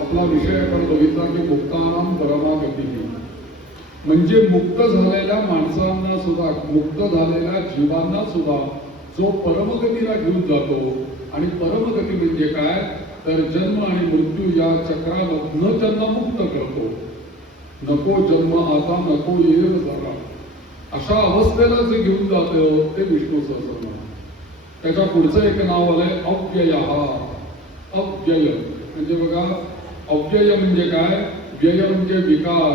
आपला विषय आपण बघितला की मुक्तानाम परमागती, म्हणजे मुक्त झालेल्या माणसांना सुद्धा, मुक्त झालेल्या जीवांना सुद्धा जो परमगतीला घेऊन जातो. आणि परमगती म्हणजे काय तर जन्म आणि मृत्यू या चक्रामधनं त्यांना मुक्त करतो. नको जन्म आता नको येईल जरा, अशा अवस्थेला जे घेऊन जातं ते विष्णू सहस्रनाम. त्याच्या पुढचं एक नाव आलंय अव्यय. अव्यय म्हणजे बघा, अव्यय म्हणजे काय, व्यय म्हणजे विकार,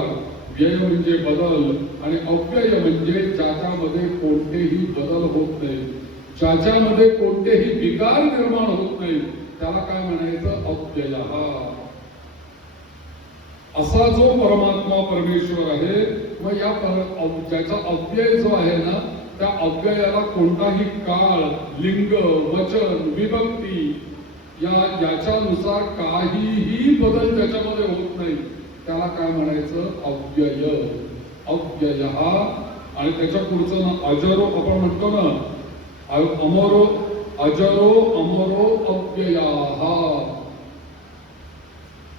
व्यय म्हणजे बदल, आणि अव्यय म्हणजे ज्याच्यामध्ये कोणतेही बदल होत नाही, ज्याच्यामध्ये कोणतेही विकार निर्माण होत नाही, त्याला काय म्हणायचं, अव्यय. असा जो परमात्मा परमेश्वर आहे, मग या ज्याचा अव्यय जो आहे ना, त्या अव्ययाला कोणताही काळ, लिंग, वचन, विभक्ती याच्यानुसार काहीही बदल त्याच्यामध्ये होत नाही, त्याला काय म्हणायचं, अव्यय. अव्यय. आणि त्याच्या पुढचं ना अजरो, आपण म्हणतो ना अमरो, अजरो अमरो अव्यया,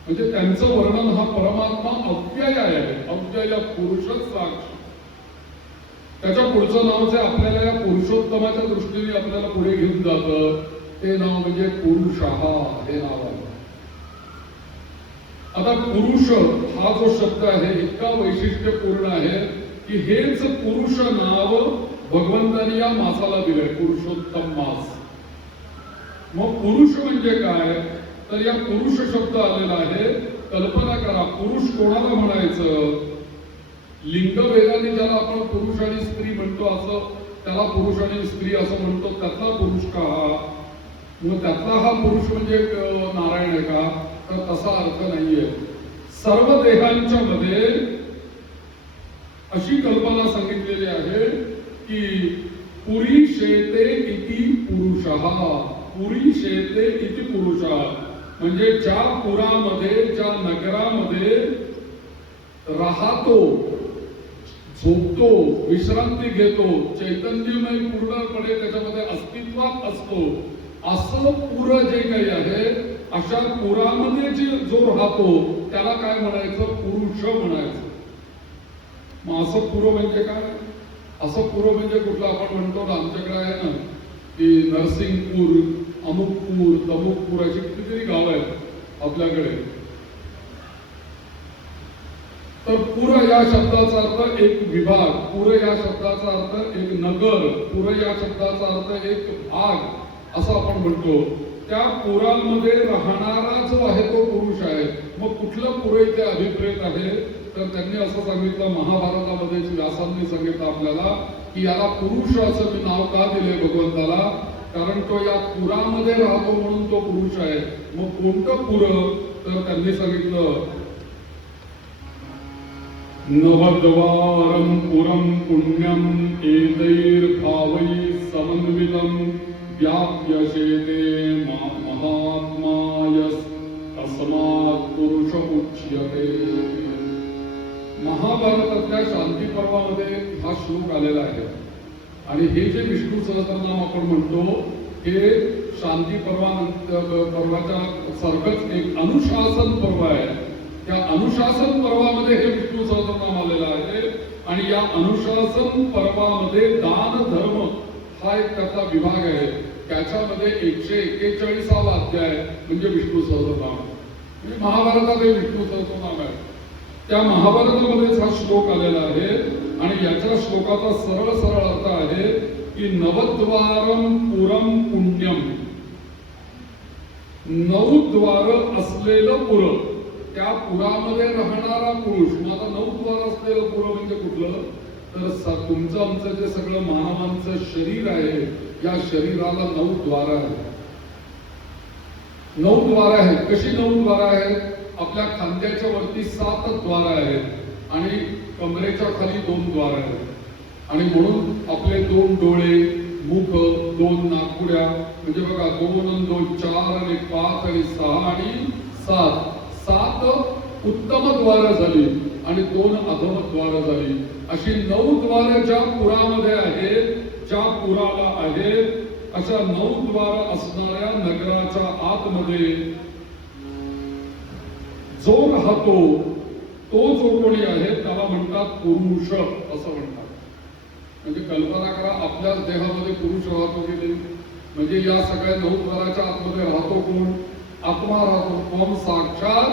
म्हणजे त्यांचं वर्णन हा परमात्मा अव्यय आहे, अव्यय पुरुषच साक्ष. त्याच्या पुढचं नाव जे आपल्याला या पुरुषोत्तमाच्या दृष्टीने आपल्याला पुढे घेऊन जातं ते नाव म्हणजे पुरुष, हे नाव आहे. आता पुरुष हा जो शब्द आहे इतका वैशिष्ट्यपूर्ण आहे की हेच पुरुष नाव भगवंतानी या मासाला दिलंय, पुरुषोत्तम मास. मग पुरुष म्हणजे काय तर या पुरुष शब्द आलेला आहे. कल्पना करा, पुरुष कोणाला म्हणायचं, लिंगभेदाने ज्याला आपण पुरुष आणि स्त्री म्हणतो असं त्याला पुरुष आणि स्त्री असं म्हणतो, त्यातला पुरुष का, मग त्यातला हा पुरुष म्हणजे नारायण आहे का, तर तसा अर्थ नाहीये. सर्व देहांच्या मध्ये अशी कल्पना सांगितलेली आहे की पुरी शेते इति पुरुषः, पुरी शेते इति पुरुषः, म्हणजे ज्या पुरामध्ये, ज्या नगरामध्ये राहतो, झोपतो, विश्रांती घेतो, चैतन्यमय पूर्णपणे त्याच्यामध्ये अस्तित्वात असतो, असं पुर जे काही आहे, अशा पुरामध्ये जो राहतो त्याला काय म्हणायचं, पुरुष म्हणायचं. मग असं पुर म्हणजे काय, असं पुर म्हणजे कुठलं, आपण म्हणतो ना आमच्याकडे आहे ना की नरसिंगपूर, अमुकपूर, तमुकपूर अशी कितीतरी गाव आहेत आपल्याकडे. तर पुर या शब्दाचा अर्थ एक विभाग, पुर या शब्दाचा अर्थ एक नगर, पुर या शब्दाचा अर्थ एक भाग असं आपण म्हणतो. त्या पुरांमध्ये राहणारा जो आहे तो पुरुष आहे. मग कुठलं पुर इथे अभिप्रेत आहे तर त्यांनी असं सांगितलं, महाभारतामध्ये व्यासांनी सांगितलं आपल्याला की याला पुरुष असं मी नाव का दिले भगवंताला, कारण तो या पुरामध्ये राहतो म्हणून तो पुरुष आहे. मग कोणतं पुर तर त्यांनी सांगितलं, नवद्वारं पुरं पुण्यं एतैर्भावैः समन्वितं व्याप्यशेते महात्मायस तस्मात् पुरुष उच्यते. महाभारतातल्या शांती पर्वामध्ये हा श्लोक आलेला आहे आणि हे जे विष्णू सहस्रनाम आपण म्हणतो हे शांती पर्वाच्या सारखंच एक अनुशासन पर्व आहे. त्या अनुशासन पर्वामध्ये हे विष्णू सहस्रनाम आलेलं आहे आणि या अनुशासन पर्वामध्ये दान धर्म हा एक त्याचा विभाग आहे. त्याच्यामध्ये 141 अध्याय म्हणजे विष्णू सहस्रनाम म्हणजे महाभारतात हे विष्णू सहस्रनाम आहे. त्या महाभारतामध्येच हा श्लोक आलेला आहे आणि याच्या श्लोकाचा सरळ सरळ अर्थ आहे की नवद्वारम पुरम पुण्यम. 9 द्वार असलेलं पुर, त्या पुरामध्ये राहणारा पुरुष. माझा 9 द्वार असलेलं पुर म्हणजे कुठलं तर तुमचं आमचं जे सगळं मानवांचं शरीर आहे या शरीराला 9 द्वार आहेत. 9 द्वार आहेत. कशी 9 द्वार आहेत? आपल्या खांद्याच्या वरती 7 द्वार आहेत आणि कमरेच्या खाली 2 द्वार आहेत आणि म्हणून आपले 2 डोळे, मुख, 2 नाकपुड्या म्हणजे बघा 2 आणि 2 4 आणि 5 आणि 6 आणि 7 उत्तम द्वार झाली आणि 2 अधम द्वार झाली. अशी 9 द्वार ज्या पुरामध्ये आहेत, ज्या पुराला आहेत, अशा 9 द्वार असणाऱ्या नगराच्या आतमध्ये जो राहतो तो जो कोणी आहे त्याला म्हणतात पुरुष असं म्हणतात. म्हणजे कल्पना करा आपल्याच देहामध्ये पुरुष राहतो की नाही. म्हणजे या सगळ्या 9 द्वाराच्या आतमध्ये राहतो कोण? आत्मा राहतो. त्वम साक्षात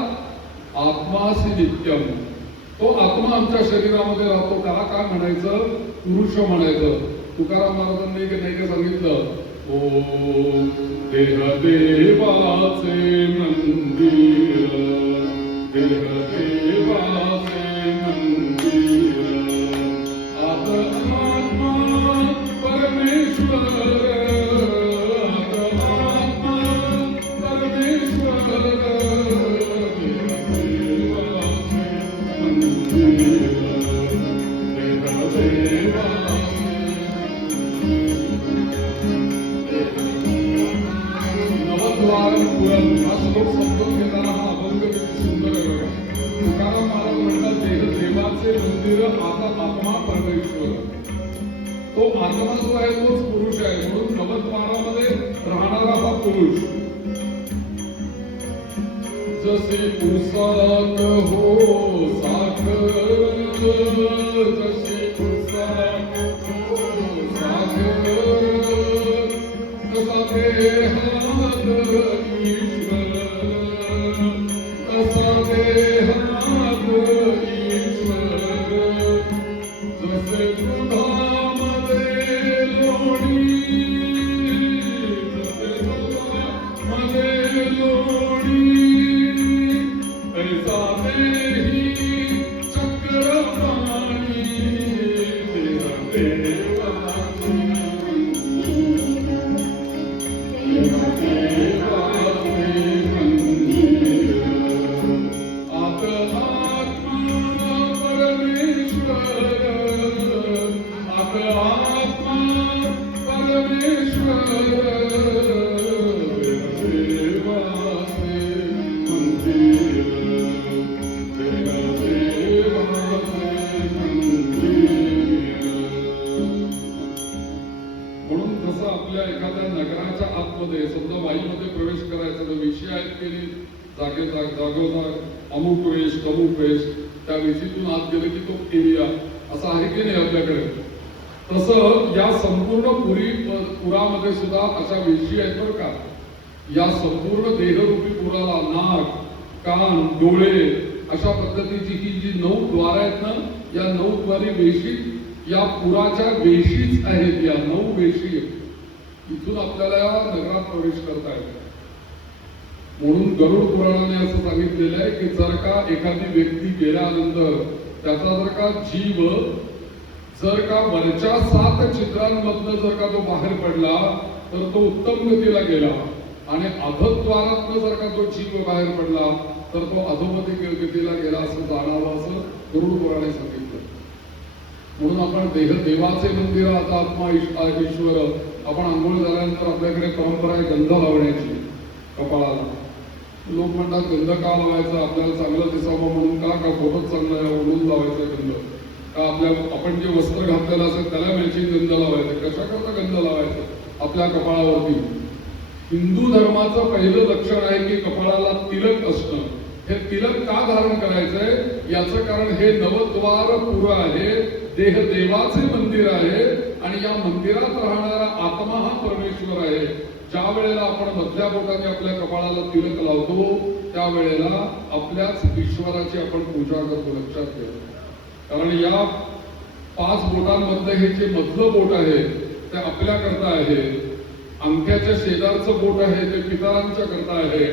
आत्मासी नित्यम. तो आत्मा आमच्या शरीरामध्ये राहतो. त्याला काय म्हणायचं? पुरुष म्हणायचं. तुकाराम महाराजांनी नाही का सांगितलं, ओम देह देवाचे मंदिर, देह देवाचे मंदिर, आत्मा परमेश्वर, आत्मा परमेश्वर, देवाचे मंदिर, देह देवाचे. नवद्वार पुरम हा श्लोक समजून घेताना हा अभंग किती सुंदर आहे. तुकाराम महाराज म्हणतात देह देवाचे मंदिर, आत्मा परमेश्वर. तो आत्मा जो आहे तोच पुरुष आहे. म्हणून नवद्वारामध्ये राहणारा हा पुरुष. जसे पुरुषात हो साखर, जसे पुरुषात हो साखर, तसा देहात ईश्वर, तसा देहात ईश्वर. जसे दुधामध्ये लोणी, जसे दुधामध्ये लोणी, ऐसा देही चक्रपाणी, देवाची समजा वाईमध्ये प्रवेश करायचा तर विषय आहेत की जागोजाग अमुक वेश तमुक वेश, त्या वेशीतून आत गेले की तो एरिया असा आहे की नाही आपल्याकडे. तसं या संपूर्ण पुरामध्ये सुद्धा अशा वेशी आहेत बरं का. या संपूर्ण देहरूपी पुराला नाक, कान, डोळे अशा पद्धतीची ही जी 9 द्वार आहेत ना, या 9 द्वारी वेशी या पुराच्या वेशीच आहेत. या 9 वेशी इथून आपल्याला नगरात प्रवेश करता येतो. म्हणून गरुड पुराणाने असं सांगितलेलं आहे की जर का एखादी व्यक्ती गेल्यानंतर त्याचा जर का जीव जर का वरच्या 7 छिद्रांमधनं जर का तो बाहेर पडला तर तो उत्तम गतीला गेला आणि अधद्वारातनं जर का तो जीव बाहेर पडला तर तो अधोमती गतीला गेला असं जाणावं असं गरुड पुराणे सांगितलं. म्हणून आपण देह देवाचे मंदिर, आता आत्मा ईश्वर, आपण आंघोळ झाल्यानंतर आपल्याकडे परंपरा आहे गंध लावण्याची कपाळाला. लोक म्हणतात गंध का लावायचा, आपल्याला चांगलं दिसावं म्हणून का फोटोच चांगला आहे म्हणून लावायचा गंध का, आपण जे वस्त्र घातलेलं असेल त्याला मॅचिंग गंध लावायचं, कशा करता गंध लावायचं आपल्या कपाळावरती. हिंदू धर्माचं पहिलं लक्षण आहे की कपाळाला तिलक असणं. हे तिलक का धारण करायचंय याचं कारण हे नवद्वार पुरं आहे, देह देवाचे मंदिर आहे आणि या मंदिरात राहणारा आत्मा हा परमेश्वर आहे. ज्या वेळेला आपण मधल्या बोटाने आपल्या कपाळाला तिलक लावतो त्यावेळेला आपल्याच ईश्वराची आपण पूजा करतो. लक्षात ठेवा, कारण या 5 बोटांमधलं हे जे मधलं बोट आहे ते आपल्याकरता आहे, अंगठ्याच्या शेजारचं बोट आहे ते पितरांच्या करता आहे,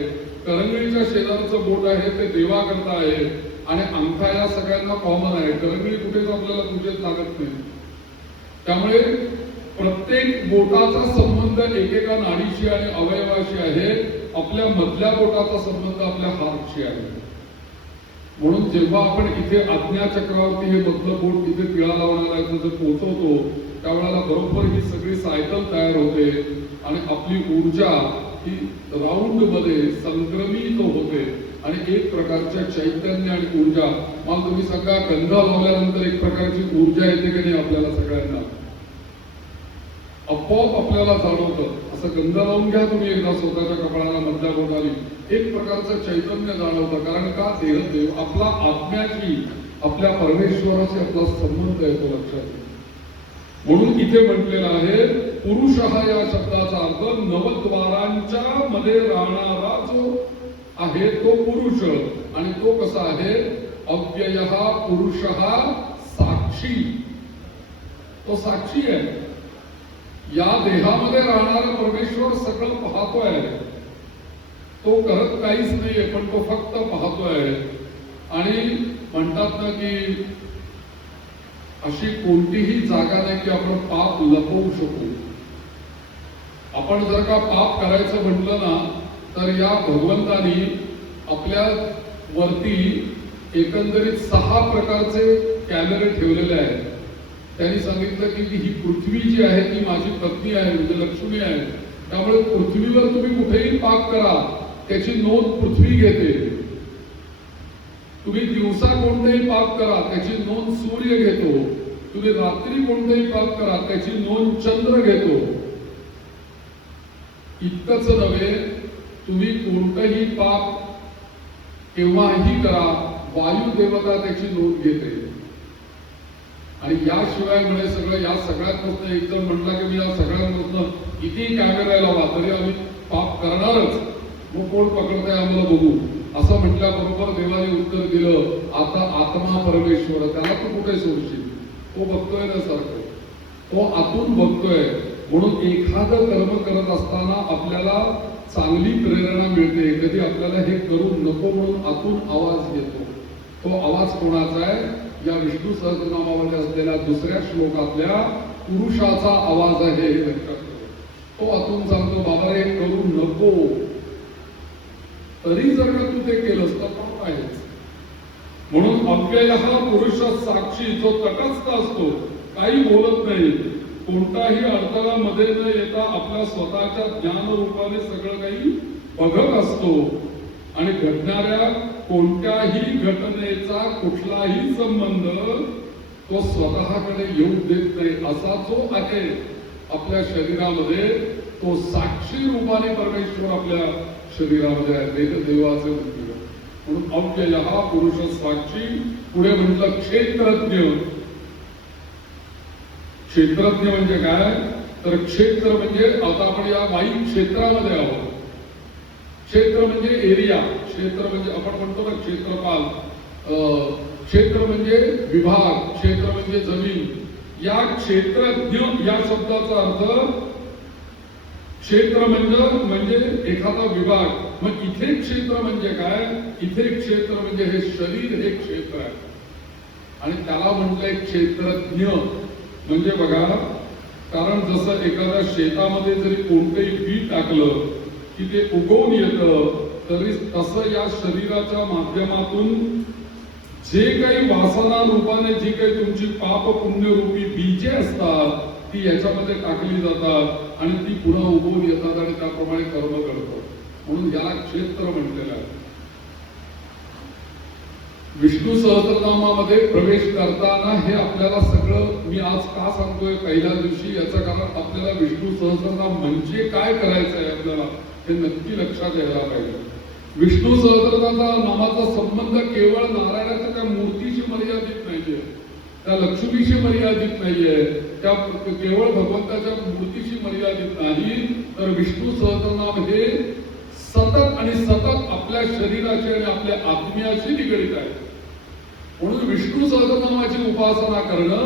करंगळीच्या शेजारचं बोट आहे ते देवाकरता आहे आणि अंगठा या सगळ्यांना कॉमन आहे. करंगळी कुठेच आपल्याला पूजेत लागत नाही. त्यामुळे प्रत्येक बोटाचा संबंध एकेका नाडीशी आणि अवयवाशी आहे. आपल्या मधल्या बोटाचा संबंध आपल्या हार्टशी आहे. म्हणून जेव्हा आपण इथे आज्ञाचक्रावरती हे मधलं बोट इथे तिळा लावणारा जर पोहोचवतो त्यावेळेला बरोबर ही सगळी सायकल तयार होते आणि आपली ऊर्जा ही राऊंड मध्ये संक्रमित होते आणि एक प्रकारच्या चैतन्य आणि ऊर्जा. मला तुम्ही सांगा, गंध लावल्यानंतर एक प्रकारची ऊर्जा येते की नाही आपल्याला सगळ्यांना, आपोआप आपल्याला जाणवतं. असं गंध लावून घ्या तुम्ही एकदा स्वतःच्या कपाळाला मधल्या बोटाने, एक प्रकारचं चैतन्य जाणवतं. कारण का, देव आपला आत्म्याची आपल्या परमेश्वराशी आपला संबंध येतो. लक्षात घ्या. म्हणून इथे म्हटलेलं आहे पुरुष हा या शब्दाचा अर्थ नवद्वारांच्या मध्ये राहणारा जो आहे तो पुरुष. आणि तो कसा आहे, अव्यय पुरुष साक्षी. तो साक्षी आहे. या देहामध्ये राहणारा परमेश्वर सगळं पाहतोय. तो करत काहीच नाहीये पण तो फक्त पाहतोय. आणि म्हणतात ना की अशी कोणतीही जागा नाही की आपण पाप लपवू शकू. आपण जर का पाप करायचं म्हटलं ना तर या भगवंतानी आपल्या वरती एकंदरीत 6 प्रकारचे कॅमेरे ठेवलेले आहेत. त्यांनी सांगितलं की ही पृथ्वी जी आहे ती माझी पत्नी आहे, म्हणजे लक्ष्मी आहे. त्यामुळे पृथ्वीवर तुम्ही कुठेही पाप करा त्याची नोंद पृथ्वी घेते. तुम्ही दिवसा कोणतेही पाप करा त्याची नोंद सूर्य घेतो. तुम्ही रात्री कोणतेही पाप करा त्याची नोंद चंद्र घेतो. इतकंच नव्हे, तुम्ही कोणतंही पाप केव्हाही करा वायू देवता त्याची नोंद घेते. आणि याशिवाय म्हणजे सगळं या सगळ्यात एक जण म्हटला की मी या सगळ्यांपासून किती कॅमेरा लावा तरी आम्ही पाप करणारच, मग कोण पकडताय आम्हाला बघू. असं म्हटल्याबरोबर देवाने उत्तर दिलं, आता आत्मा परमेश्वर त्याला तू कुठे सोडशील, तो बघतोय ना सारखं, तो आतून बघतोय. म्हणून एखादं कर्म करत असताना आपल्याला चांगली प्रेरणा मिळते. कधी आपल्याला हे करू नको म्हणून आतून आवाज येतो. तो आवाज कोणाचा आहे, या विष्णू सहस्रनामामध्ये असलेल्या 2ऱ्या श्लोकातल्या पुरुषाचा आवाज आहे. हे लक्षात ठेवा. तो आतून सांगतो बाबा हे करू नको, तरी जर का तू ते केलंस तर पाप आहेच. म्हणून अव्यय हा पुरुष साक्षी जो तटस्थ असतो, काही बोलत नाही, कोणताही अडथळा मध्ये न येता आपल्या स्वतःच्या ज्ञान रूपाने सगळं काही बघत असतो आणि घडणाऱ्या कोणत्याही घटनेचा कुठलाही संबंध तो स्वतःकडे येऊ देत नाही. असा जो आहे आपल्या शरीरामध्ये तो साक्षी रूपाने परमेश्वर आपल्या शरीरामध्ये आहे. देवाचे मंदिर. म्हणून अव्यय हा पुरुष साक्षी. पुढे म्हटलं क्षेत्रज्ञ. क्षेत्रज्ञ म्हणजे काय, तर क्षेत्र म्हणजे आता आपण या वाई क्षेत्रामध्ये आहोत. क्षेत्र म्हणजे एरिया, क्षेत्र म्हणजे आपण म्हणतो ना क्षेत्रपाल, क्षेत्र म्हणजे विभाग, क्षेत्र म्हणजे जमीन. या क्षेत्रज्ञ या शब्दाचा अर्थ क्षेत्र म्हणजे एखादा विभाग. मग इथे क्षेत्र म्हणजे काय, इथे क्षेत्र म्हणजे हे शरीर हे क्षेत्र आहे आणि त्याला म्हटलंय क्षेत्रज्ञ. म्हणजे बघा, कारण जसं एखाद्या शेतामध्ये जरी कोणतेही बी टाकलं की ते उगवून येतं, तरी तसं या शरीराच्या माध्यमातून जे काही वासना रूपाने जी काही तुमची पाप पुण्य रूपी बीजे असतात ती याच्यामध्ये टाकली जातात आणि ती पुन्हा उगवून येतात आणि त्याप्रमाणे कर्म करतात. म्हणून याला क्षेत्र म्हटलेलं आहे. विष्णू सहस्रनामामध्ये प्रवेश करताना हे आपल्याला सगळं मी आज का सांगतोय पहिल्या दिवशी, याचं कारण आपल्याला विष्णू सहस्रनाम म्हणजे काय करायचं आहे आपल्याला हे नक्की लक्षात यायला पाहिजे. विष्णू सहस्रनामाचा संबंध केवळ नारायणाच्या त्या मूर्तीशी मर्यादित नाहीये, त्या लक्ष्मीशी मर्यादित नाहीये, त्या केवळ भगवंताच्या मूर्तीशी मर्यादित नाही, तर विष्णू सहस्रनाम हे सतत आणि सतत आपल्या शरीराशी आणि आपल्या आत्म्याशी निगडित आहे. म्हणून विष्णू सहस्रनामाची उपासना करणं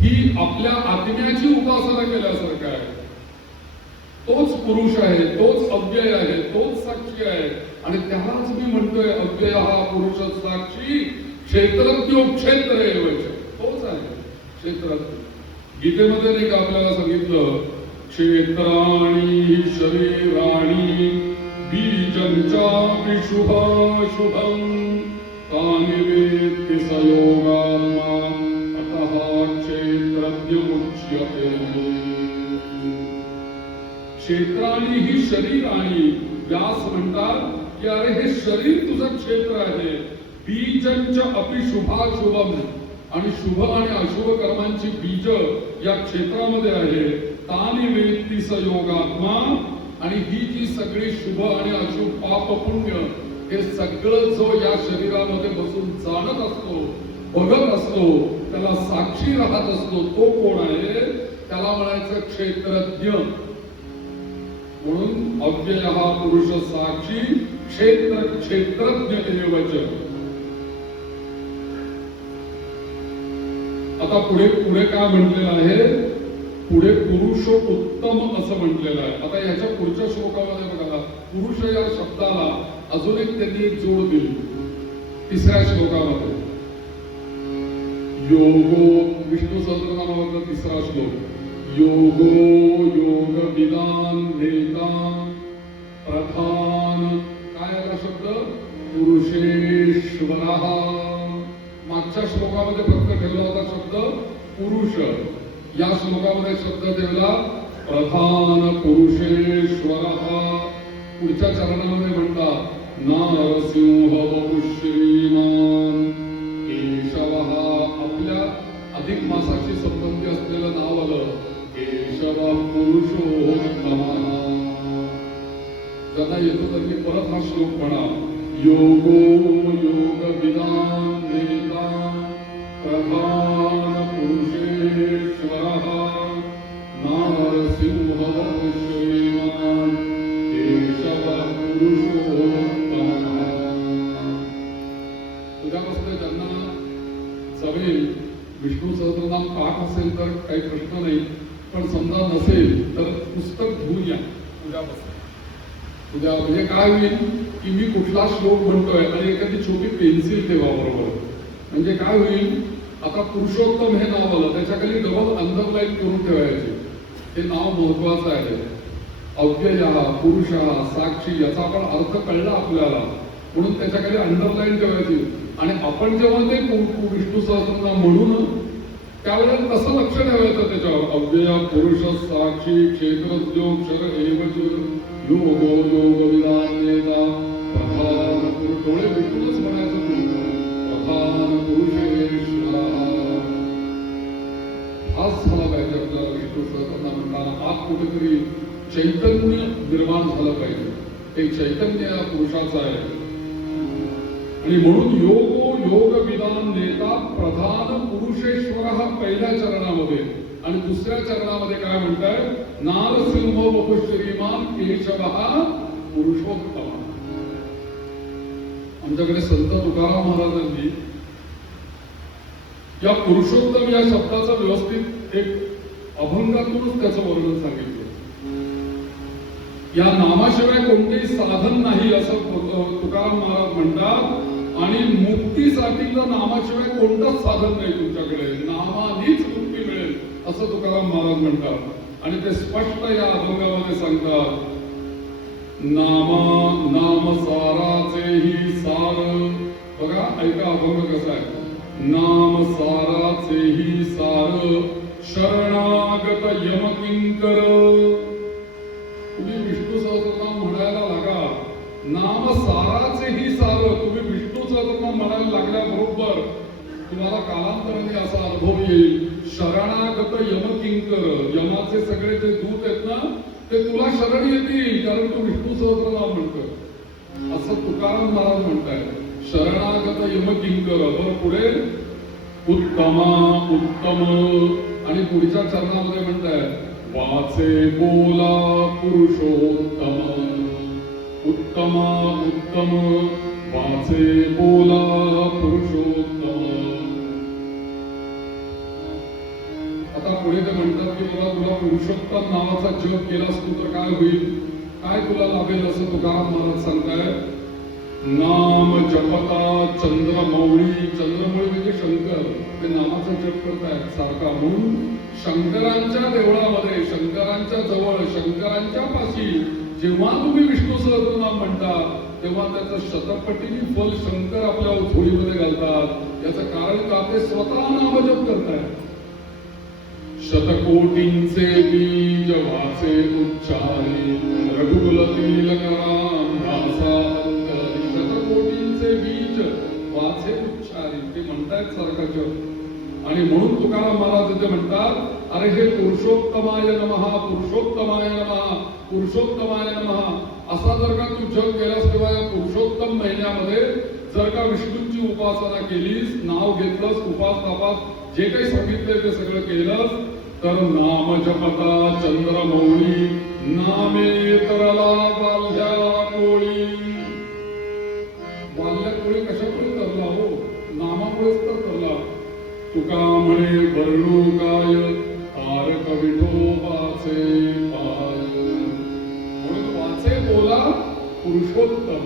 ही आपल्या आत्म्याची उपासना केल्यासारखं आहे. तोच पुरुष आहे, तोच अव्यय आहे, तोच साक्षी आहे. आणि त्यालाच मी म्हणतोय अव्यय हा पुरुष साक्षी क्षेत्रज्ञ क्षेत्र एवढ तोच आहे क्षेत्रज्ञ. गीतेमध्ये नाही का आपल्याला सांगितलं, क्षेत्राणी शरीराणी बीजंचापि शुभाशुभं तानि वेत्ति स योगात्मा अतः क्षेत्रज्ञमुच्यते. क्षेत्राणी ही शरीराणी, व्यास म्हणतात की अरे हे शरीर तुझं क्षेत्र आहे. बीजंच अपि शुभाशुभम, आणि शुभ आणि अशुभ कर्मांची बीज या क्षेत्रामध्ये आहे. तानि वेत्ति स योगात्मा, आणि ही जी सगळी शुभ आणि अशुभ पाप पुण्य हे सगळं जो या शरीरामध्ये बसून जाणत असतो, बघत असतो, त्याला साक्षी राहत असतो, तो कोण आहे? त्याला म्हणायचं क्षेत्रज्ञ. म्हणून अव्यय हा पुरुष साक्षी क्षेत्रज्ञ एवच. आता पुढे काय म्हटलेलं आहे? पुढे पुरुषोत्तम असं म्हटलेलं आहे. आता याच्या पुढच्या श्लोकामध्ये बघा, पुरुष या शब्दाला अजून एक त्यांनी एक जोड दिली. तिसऱ्या श्लोकामध्ये योगो, विष्णू सहस्रनामामधला तिसरा श्लोक, योगो योग विदान नेता प्रधान, काय आला शब्द? पुरुषेश्वरः. मागच्या श्लोकामध्ये फक्त ठेवला होता शब्द पुरुष, या श्लोकामध्ये शब्द ठेवला प्रधान पुरुषेश्वरः. पुढच्या चरणामध्ये म्हणतात नारसिंह श्रीमान केशवः. आपल्या अधिक मासाशी संबंधी असलेलं नाव आलं, केशव पुरुषोत्तमः. ज्यांना येतो त्यांनी परत हा श्लोक म्हणा, योगो योग विदान नेता प्रधान पुरुषेश्वरः नारसिंह श्रीमान केशव पुरुषोत्तमः. तुझ्यापासून ज्यांना जमेल विष्णू सहस्रनाम पाठ असेल तर काही प्रश्न नाही, पण समजा नसेल तर पुस्तक घेऊन या तुझ्यापासून. उद्या म्हणजे काय होईल की मी कुठला श्लोक म्हणतोय आणि एखादी छोटी पेन्सिल ठेवा बरोबर. म्हणजे काय होईल, आता पुरुषोत्तम हे नाव आलं, त्याच्याखाली डबल अंडरलाईन करून ठेवायचे. हे नाव महत्वाचं आहे. अव्यय पुरुष साक्षी याचा आपण अर्थ कळला आपल्याला, म्हणून त्याच्याखाली अंडरलाईन ठेवायची. आणि आपण जेव्हा ते विष्णू सहस्रनाम म्हणून त्यावेळेला कसं लक्ष ठेवायचं त्याच्यावर, अव्यय पुरुष साक्षी क्षेत्रज्ञोक्षर एवच योगो योग विदान नेता प्रधान पुरुष. डोळे विष्णूच म्हणायचं, प्रधान पुरुषेश्वरः. हाच झाला पाहिजे आपल्याला विष्णू सहस्रनाम म्हणताना. आत कुठेतरी चैतन्य निर्माण झालं पाहिजे. ते चैतन्य या पुरुषाचं आहे. आणि म्हणून योगो योग विदान नेता प्रधान पुरुषेश्वरः पहिल्या चरणामध्ये. आणि दुसऱ्या चरणामध्ये काय म्हणताय, नारसिंह वपु श्रीमान केशवः पुरुषोत्तम. आमच्याकडे संत तुकाराम महाराजांनी या पुरुषोत्तम या शब्दाचं व्यवस्थित एक अभंगातूनच त्याचं वर्णन सांगितलं. या नामाशिवाय कोणतेही साधन नाही असं तुकाराम महाराज म्हणतात. आणि मुक्तीसाठी तर नामाशिवाय कोणतंच साधन नाही तुमच्याकडे, नामानेच मुक्ती मिळेल असं तुकाराम महाराज म्हणतात. आणि ते स्पष्ट या अभंगामध्ये सांगतात, नाम साराचेही सार. बघा ऐका अभंग कसा आहे, नाम साराचेही सार शरणागत यमकिंकर. तुम्ही विष्णू सहस्रनाम म्हणायला लागा. नाम साराचेही सार तुम्ही विष्णू सहस्रनाम म्हणायला लागल्याबरोबर तुम्हाला कालांतराने असा अनुभव येईल. शरणागत यमकिंकर, यमाचे सगळे जे दूत आहेत ना ते तुला शरण येतील, कारण तू विष्णू सहस्रनाम म्हणतो असं तुकाराम महाराज म्हणताय. शरणागत यमकिंकर. बरं पुढे उत्तमा उत्तम, आणि पुढच्या चरणामध्ये म्हणताय वाचे बोला पुरुषोत्तम. उत्तमा उत्तम वाचे बोला पुरुषोत्तम. आता पुढे ते म्हणतात की तुला पुरुषोत्तम नावाचा जप केलास तू तर काय होईल, काय तुला लाभेल असं तुकाराम महाराज सांगताय. नाम जपता चंद्रमौळी. चंद्रमौळी म्हणजे शंकर, ते नामाचा जप करतायत सारखा. म्हणून शंकरांच्या देवळामध्ये, शंकरांच्या जवळ, शंकरांच्या पाशी जेव्हा तुम्ही विष्णू सहस्रनाम म्हणता तेव्हा त्याचं शतपटीने फल शंकर आपल्या झोळीमध्ये घालतात. याचं कारण का, ते स्वतः नामजप करतायत. शतकोटींचे बीज वाचे उच्चारी रघुकुल तिलक राम रासा अंतरी. शतकोटींचे बीज वाचे उच्चारी ते म्हणतायत सारखं. आणि म्हणून तुकाराम महाराज इथे म्हणतात, अरे हे पुरुषोत्तमाय नमः, पुरुषोत्तमाय नमः, पुरुषोत्तमाय नमः असा जर का तू जप केलास किंवा या पुरुषोत्तम महिन्यामध्ये जर का विष्णूंची उपासना केलीस, नाव घेतलंस, उपास तापास जे काही सांगितलंय ते सगळं केलंस, तर नाम जपता चंद्रमौळी नामे तरला बाल्या कोळी. बाल्या कोळी कशामुळे तरला हो, नामामुळेच तर तरला. तुका म्हणे वर्णू काय तारक विठोबाचे पाय. म्हणून वाचे बोला पुरुषोत्तम.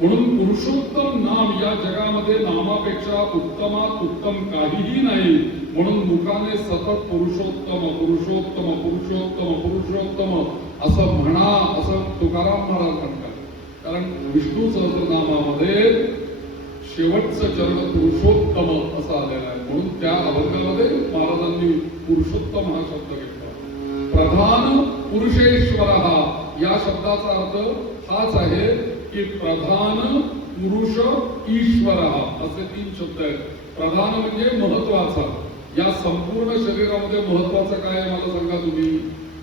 म्हणून पुरुषोत्तम नाम या जगामध्ये नामापेक्षा उत्तमात उत्तम काहीही नाही. म्हणून मुखाने सतत पुरुषोत्तम पुरुषोत्तम पुरुषोत्तम पुरुषोत्तम असं म्हणा, असं तुकाराम महाराज म्हणतात. कारण विष्णू सहस्रनामामध्ये शेवटचं चरण पुरुषोत्तम असं आलेलं आहे. म्हणून त्या अभंगामध्ये महाराजांनी पुरुषोत्तम हा शब्द घेतला. प्रधान पुरुषेश्वर या शब्दाचा अर्थ हाच आहे की प्रधान पुरुष ईश्वर असे 3 शब्द आहेत. प्रधान म्हणजे महत्वाचा. या संपूर्ण शरीरामध्ये महत्वाचं काय आहे मला सांगा तुम्ही.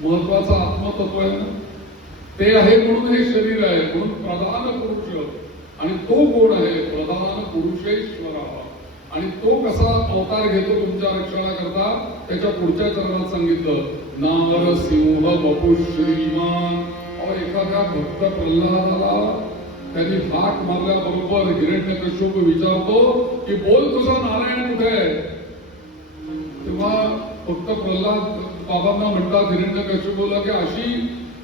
महत्वाचं आत्मतत्व आहे ना, ते आहे म्हणून हे शरीर आहे. म्हणून प्रधान पुरुष आणि तो कोण आहे, प्रधान पुरुषेश्वर. आणि तो कसा अवतार घेतो तुमच्या रक्षणाकरता त्याच्या पुढच्या चरणात सांगितलं. नारसिंह वपु श्रीमान. एखाद्या भक्त प्रल्हादाला त्यांनी हाक मारल्याबरोबर हिरण्यकश्यप विचारतो की बोल तुझा नारायण कुठे आहे. तेव्हा फक्त प्रल्हाद बाबांना म्हणतात हिरण्यकश्यपूला की अशी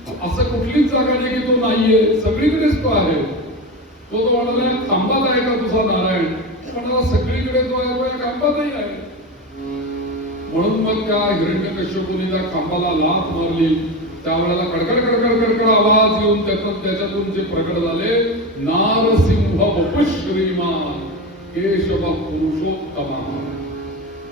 असं कुठलीच जागा नाही की तो नाहीये, सगळीकडेच तो आहे. तो म्हणाला खांबात आहे का तुझा नारायण. म्हणाला सगळीकडे तो आहे, तो या खांबातही आहे. म्हणून मग त्या हिरण्यकश्यपूने त्या खांबाला लाथ मारली. त्यावेळेला कडकड कडकड कडकड आवाज येऊन त्याच्यातून जे प्रकट झाले, नारसिंह वपु श्रीमान केशव पुरुषोत्तमा.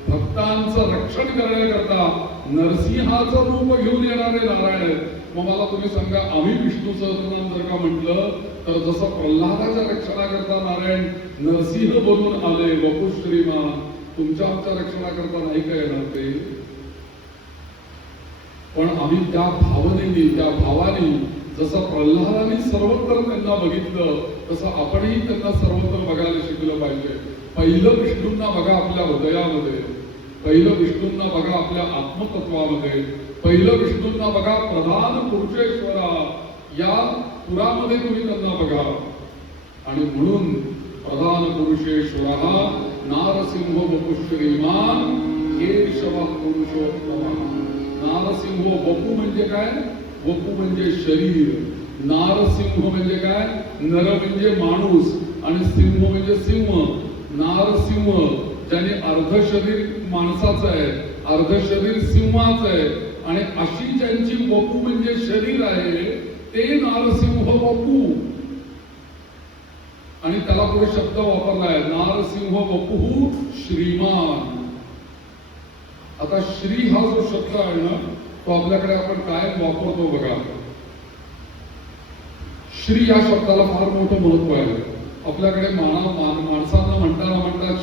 भक्तांचं रक्षण करण्याकरता नरसिंहाचं रूप घेऊन येणारे नारायण आहेत. मग मला तुम्ही सांगा, आम्ही विष्णू सहस्रनाम जर का म्हटलं तर जसं प्रल्हादाच्या रक्षणाकरता नारायण नरसिंह बनून आले वपु श्रीमान, तुमच्या आमच्या रक्षणाकरता नाही काय येणार ते. पण आम्ही त्या भावनेने, त्या भावाने, जसं प्रल्हादाने सर्वत्र त्यांना बघितलं तसं आपणही त्यांना सर्वत्र बघायला शिकलं पाहिजे. पहिलं विष्णूंना बघा आपल्या हृदयामध्ये, पहिलं विष्णूंना बघा आपल्या आत्मतत्वामध्ये, पहिलं विष्णूंना बघा प्रधान पुरुषेश्वरा या पुरामध्ये तुम्ही त्यांना बघा. आणि म्हणून प्रधान पुरुषेश्वरा नारसिंह वपु श्रीमान केशव पुरुषोत्तमा. नारसिंह वपु म्हणजे काय, वपु म्हणजे शरीर. नारसिंह म्हणजे काय, नर म्हणजे माणूस आणि सिंह म्हणजे सिंह. नारसिंह ज्याने अर्ध शरीर माणसाचं आहे, अर्ध शरीर सिंहाचं आहे, आणि अशी ज्यांची वपु म्हणजे शरीर आहे ते नारसिंह वपु. आणि त्याला पुढे शब्द वापरलाय नारसिंह वपु श्रीमान. आता श्री हा जो शब्द आहे ना तो आपल्याकडे आपण कायम वापरतो बघा. श्री या शब्दाला फार मोठं महत्व आहे. आपल्याकडे माणसांना म्हणतात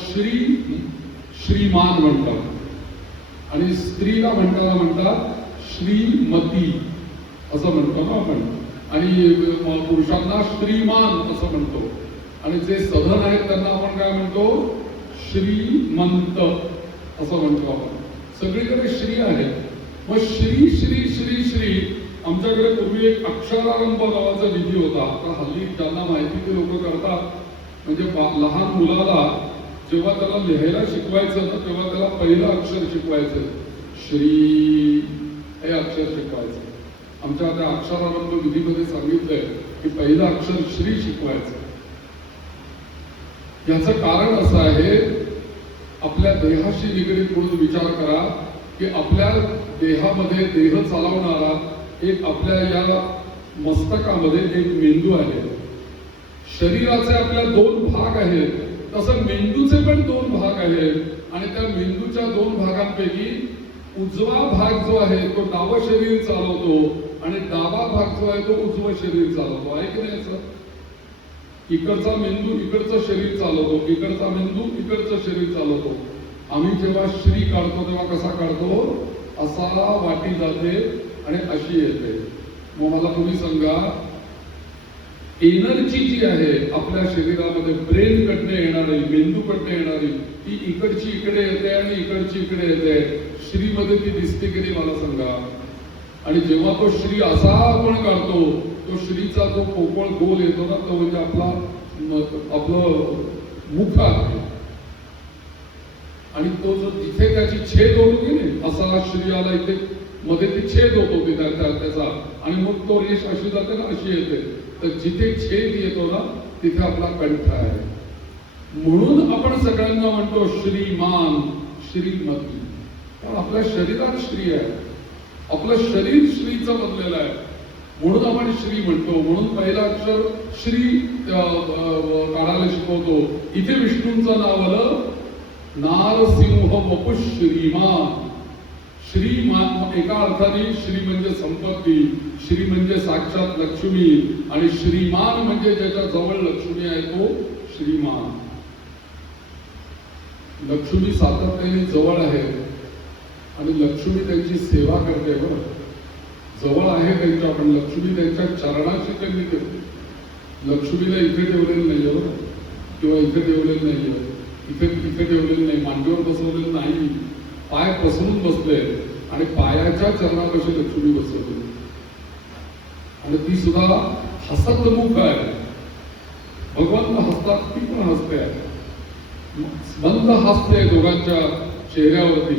श्रीमान म्हणतात आणि स्त्रीला म्हणतात श्रीमती असं म्हणतो ना आपण, आणि पुरुषांना श्रीमान असं म्हणतो, आणि जे सधन आहेत त्यांना आपण काय म्हणतो श्रीमंत असं म्हणतो आपण. सगळीकडे श्री आहे. मग श्री श्री श्री श्री आमच्याकडे पूर्वी एक अक्षरारंभ नावाचा विधी होता. आता हल्ली ज्यांना माहिती ते लोक करतात, म्हणजे लहान मुलाला जेव्हा त्याला लिहायला शिकवायचं ना तेव्हा त्याला पहिलं अक्षर शिकवायचं, श्री हे अक्षर शिकवायचं. आमच्या त्या अक्षरारंभ विधीमध्ये सांगितलंय की पहिलं अक्षर श्री शिकवायचं. याचं कारण असं आहे, आपल्या देहाशी निगडीत म्हणून विचार करा की आपल्या देहामध्ये देह चालवणारा एक आपल्या या मस्तकामध्ये एक मेंदू आहे. शरीराचे आपल्या 2 भाग आहेत, तसं मेंदूचे पण 2 भाग आहेत, आणि त्या मेंदूच्या 2 भागांपैकी उजवा भाग जो आहे तो डावं शरीर चालवतो आणि डावा भाग जो आहे तो उजवं शरीर चालवतो. आहे की नाही? इकडचा मेंदू इकडचं शरीर चालवतो, इकडचा मेंदू इकडचं शरीर चालवतो. आम्ही जेव्हा श्री काढतो तेव्हा कसा काढतो? असा वाटी जाते आणि अशी येते. मग मला तुम्ही सांगा, एनर्जी जी आहे आपल्या शरीरामध्ये ब्रेन कडने येणारी, मेंदू कडने येणारी, ती इकडची इकडे येते आणि इकडची इकडे येते. श्रीमध्ये ती दिसते की नाही मला सांगा? आणि जेव्हा तो श्री असा आपण काढतो, तो श्रीचा जो पोकळ गोल येतो ना तो म्हणजे आपलं मुख आहे. आणि तो जो जिथे त्याची छेद होतो की नाही, असा श्री आला इथे मध्ये ते छेद होतो त्याचा, आणि मग तो रेष अशी जाते ना अशी येते. तर जिथे छेद येतो ना तिथे आपला कंठ आहे. म्हणून आपण सगळ्यांना म्हणतो श्रीमान श्रीमती, कारण आपल्या शरीरात श्री आहे. आपलं शरीर श्रीचं बनलेलं आहे म्हणून आपण श्री म्हणतो. म्हणून पहिला अक्षर श्री काढायला शिकवतो. इथे विष्णूंचं नाव आलं नारसिंह वपु श्रीमान. श्रीमान एका अर्थाने श्री म्हणजे संपत्ती, श्री म्हणजे साक्षात लक्ष्मी, आणि श्रीमान म्हणजे ज्याच्या जवळ लक्ष्मी आहे तो श्रीमान. लक्ष्मी सातत्याने जवळ आहे आणि लक्ष्मी त्यांची सेवा करते. बरं, जवळ आहे त्यांच्या, पण लक्ष्मी त्यांच्या चरणाची त्यांनी करते. लक्ष्मीला इथे ठेवलेलं नाहीये बरं, किंवा इथे ठेवलेलं नाहीये, इथे ठेवलेलं नाही, मांडीवर बसवलेलं नाही, पाय पसरून बसले आणि पायाच्या चरणापाशी लक्ष्मी बसवली. आणि ती सुद्धा हसतमुख आहे. भगवान हसतात, ती पण हसते आहे. मंद हास्य आहे दोघांच्या चेहऱ्यावरती.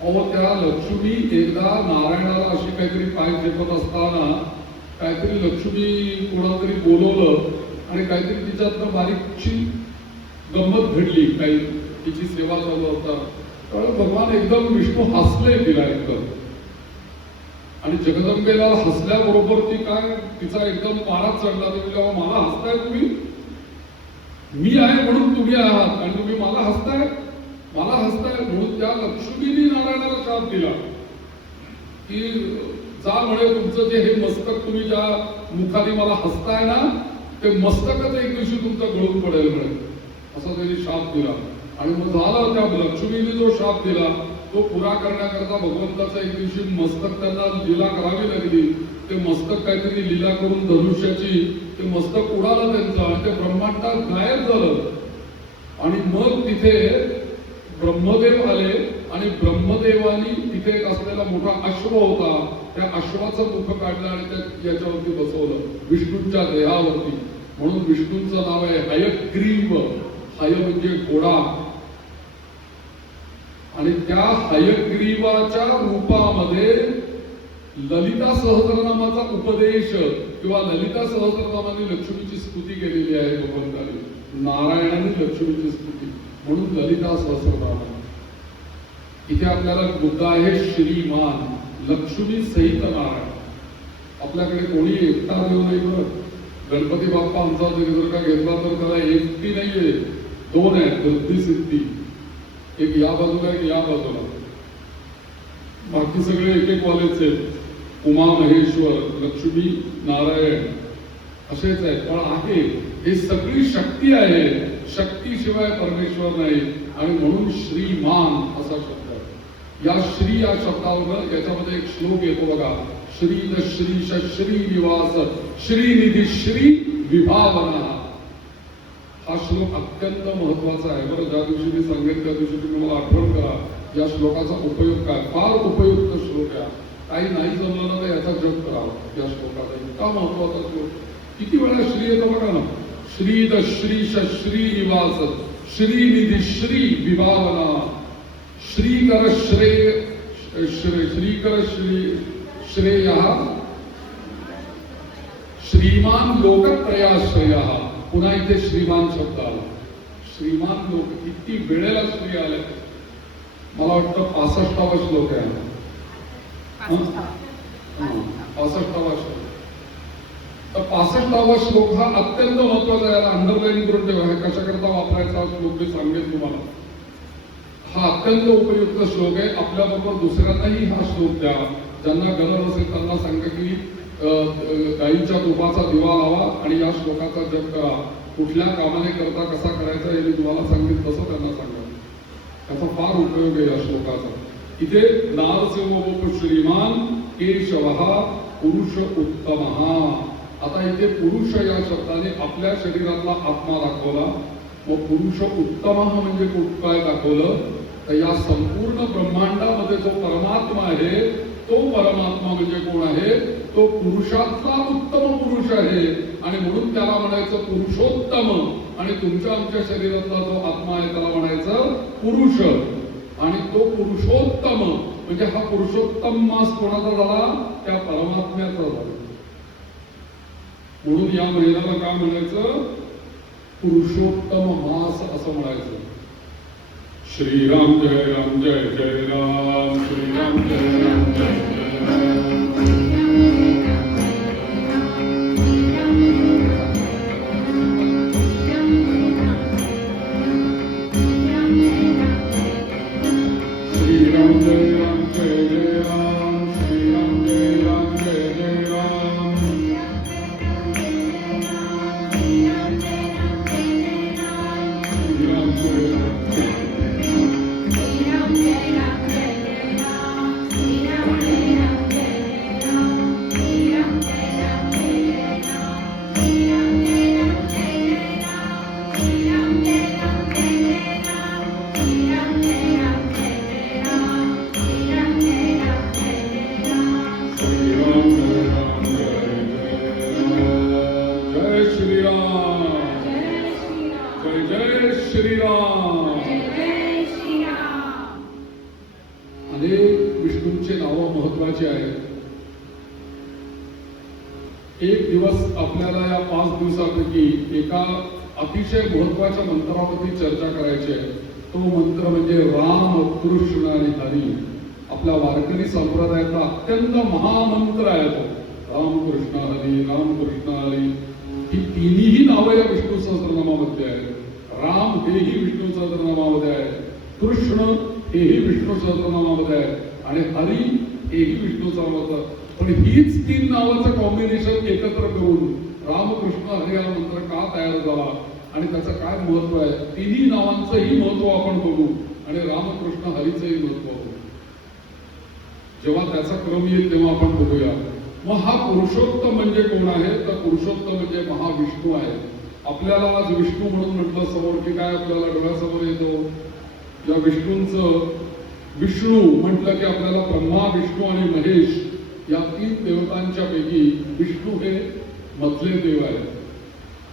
अहो, त्या लक्ष्मी एकदा नारायणाला अशी काहीतरी पाय झेपत असताना काहीतरी लक्ष्मी कोणातरी बोलवलं आणि काहीतरी तिच्यातनं बारीकशी गंमत घडली, काही तिची सेवा चालू होता. त्यावेळेस भगवान एकदम विष्णू हसले तिला एकदम, आणि जगदंबेला हसल्याबरोबर ती काय तिचा एकदम पाराच चढला. तो मला हसताय तुम्ही, मी आहे म्हणून तुम्ही आहात आणि तुम्ही मला हसताय म्हणून त्या लक्ष्मीने नारायणाला शाप दिला की जा म्हणे, तुमचं जे हे मस्तक तुम्ही ज्या मुखाने मला हसताय ना ते मस्तकच एक दिवशी तुमचं गळून पडेल म्हणे, असा त्यांनी शाप दिला. आणि मग झाला, त्या लक्ष्मीने जो शाप दिला तो पुरा करण्याकरता भगवंताचा एक दिवशी मस्तक त्यांना लीला करावी लागली. ते मस्तक काहीतरी लीला करून धनुष्याची ते मस्तक उडालं त्यांचं आणि ते ब्रह्मांडात गायब झालं. आणि मग तिथे ब्रह्मदेव आले आणि ब्रह्मदेवानी तिथे एक असलेला मोठा अश्व होता, त्या अश्वाचं मुख काढलं आणि त्या याच्यावरती बसवलं विष्णूंच्या देहावरती. म्हणून विष्णूंचं नाव आहे हयग्रीव. हय म्हणजे घोडा, आणि त्या हयग्रीवाच्या रूपामध्ये ललिता सहस्रनामाचा उपदेश किंवा ललिता सहस्रनामाने लक्ष्मीची स्तुती केलेली आहे भगवंताने. नारायणाने लक्ष्मीची स्तुती, म्हणून ललिता सहस्रनाम. इथे आपल्याला मुद्दा आहे श्रीमान, लक्ष्मी सहित नारायण. आपल्याकडे कोणी एकटा देव नाही बरं. गणपती बाप्पा आमचा जर का घेतला तर त्याला एकटी नाहीये, 2 आहेत, वृद्धी सिद्धी. एक या बाजूला एक या बाजूला, बाकी सगळे एक एक वालेच आहेत. उमा महेश्वर, लक्ष्मी नारायण असेच आहेत. पण आहे हे सगळी शक्ती आहे, शक्तीशिवाय परमेश्वर नाही. आणि म्हणून श्रीमान असा शब्द आहे. या श्री या शब्दावर याच्यामध्ये एक श्लोक येतो बघा, श्री श्रीश श्रीनिवास श्रीनिधी श्री विभावना. हा श्लोक अत्यंत महत्वाचा आहे बरं. ज्या दिवशी मी सांगेन त्या दिवशी तुम्ही मला आठवण करा या श्लोकाचा उपयोग काय. फार उपयुक्त श्लोक आहे. काही नाही जमलं ना तर याचा जप करावा. या श्लोकाचा इतका महत्वाचा श्लोक. किती वेळा श्री येतो बघा ना, श्रीद श्रीश श्रीनिवास श्रीनिधी श्री विभावना. श्रीकर श्रेय श्रीकर श्री श्रेय श्रीमान लोकत्रयाश्रय. पुन्हा इथे श्रीमान शब्द आला. श्रीमान लोक किती वेळेला श्री आले. मला वाटतं 65वा श्लोक आहे. 65वा श्लोक. तर 65वा श्लोक हा अत्यंत महत्वाचा. याला अंडरलाईन करून ठेवा. हे कशाकरता वापरायचा श्लोक मी सांगेन तुम्हाला. हा अत्यंत उपयुक्त श्लोक आहे. आपल्याबरोबर दुसऱ्यांनाही हा श्लोक द्या. ज्यांना गरज असेल त्यांना सांगा की गाईच्या तुपाचा दिवा लावा आणि या श्लोकाचा जप करा. कुठल्या कामाने करता कसा करायचा हे मी तुम्हाला सांगितलं तसं त्यांना सांगा. त्याचा फार उपयोग आहे या श्लोकाचा. इथे नारसिंह श्रीमान केशवः पुरुष उत्तमः. आता इथे पुरुष या शब्दाने आपल्या शरीरातला आत्मा दाखवला. व पुरुष उत्तम म्हणजे काय दाखवलं तर या संपूर्ण ब्रह्मांडामध्ये जो परमात्मा आहे तो परमात्मा म्हणजे कोण आहे, तो पुरुषातला उत्तम पुरुष आहे. आणि म्हणून त्याला म्हणायचं पुरुषोत्तम. आणि तुमच्या आमच्या शरीरातला जो आत्मा आहे त्याला म्हणायचं पुरुष. आणि तो पुरुषोत्तम म्हणजे हा पुरुषोत्तम मास कोणाचा झाला, त्या परमात्म्याचा झाला. म्हणून या महिन्याला काय म्हणायचं, पुरुषोत्तम मास असं म्हणायचं. श्रीराम जय राम जय जय राम. श्रीराम जय राम जय जय राम. विष्णूंचे नाव महत्वाचे आहेत. एक दिवस आपल्याला या 5 दिवसापैकी एका अतिशय महत्वाच्या मंत्रावरती चर्चा करायची आहे. तो मंत्र म्हणजे राम, कृष्ण आणि हरी. आपल्या वारकरी संप्रदायाचा अत्यंत महामंत्र आहे तो. राम कृष्ण हरी, राम कृष्ण हरी. ही तिन्ही नावं या विष्णू सहस्रनामामध्ये आहेत. राम हेही विष्णू सहस्रनामामध्ये आहे, कृष्ण हेही विष्णू सहस्रनामामध्ये आहे आणि हरी हेही विष्णू सहस्रनामाचं. पण हीच 3 नावाचं कॉम्बिनेशन एकत्र करून रामकृष्ण हरी हा मंत्र का तयार झाला आणि त्याचं काय महत्व आहे, तिन्ही नावांचंही महत्व आपण बघू आणि रामकृष्ण हरीचंही महत्व बघू. जेव्हा त्याचा क्रम येईल तेव्हा आपण बघूया. मग हा पुरुषोत्तम म्हणजे कोण आहे, तर पुरुषोत्तम म्हणजे महाविष्णू आहे. आपल्याला आज विष्णू म्हणून म्हटलं समोर की काय आपल्याला डोळ्यासमोर येतो, या विष्णूंचं विष्णू म्हटलं की आपल्याला ब्रह्मा, विष्णू आणि महेश या 3 देवतांच्या पैकी विष्णू हे मधले देव आहेत.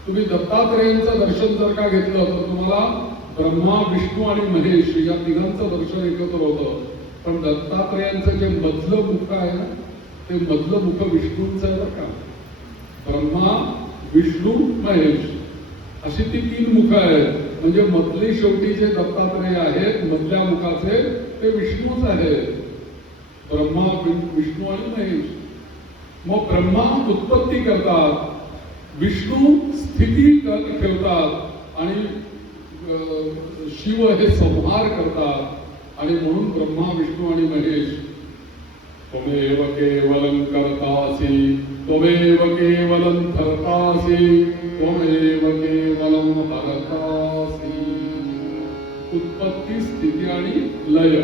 तुम्ही दत्तात्रेयांचं दर्शन जर का घेतलं तर तुम्हाला ब्रह्मा, विष्णू आणि महेश या 3घांचं दर्शन एकत्र होतं. पण दत्तात्रेयांचं जे मधलं मुख आहे ना, ते मधलं मुख विष्णूंचं आहे बरं का. ब्रह्मा, विष्णू, महेश अशी ती 3 मुख आहेत. म्हणजे मधली शेवटी जे दत्तात्रेय आहेत मधल्या मुखाचे ते विष्णूच आहेत. ब्रह्मा, विष्णू आणि महेश. मग ब्रह्मा उत्पत्ती करतात, विष्णू स्थिती ठेवतात आणि शिव हे संहार करतात आणि म्हणून ब्रह्मा विष्णू आणि महेश त्वमेव केवलं कर्तासि त्वमेव केवलं धर्तासि त्वमेव केवलं हरतासि. उत्पत्ती स्थिती आणि लय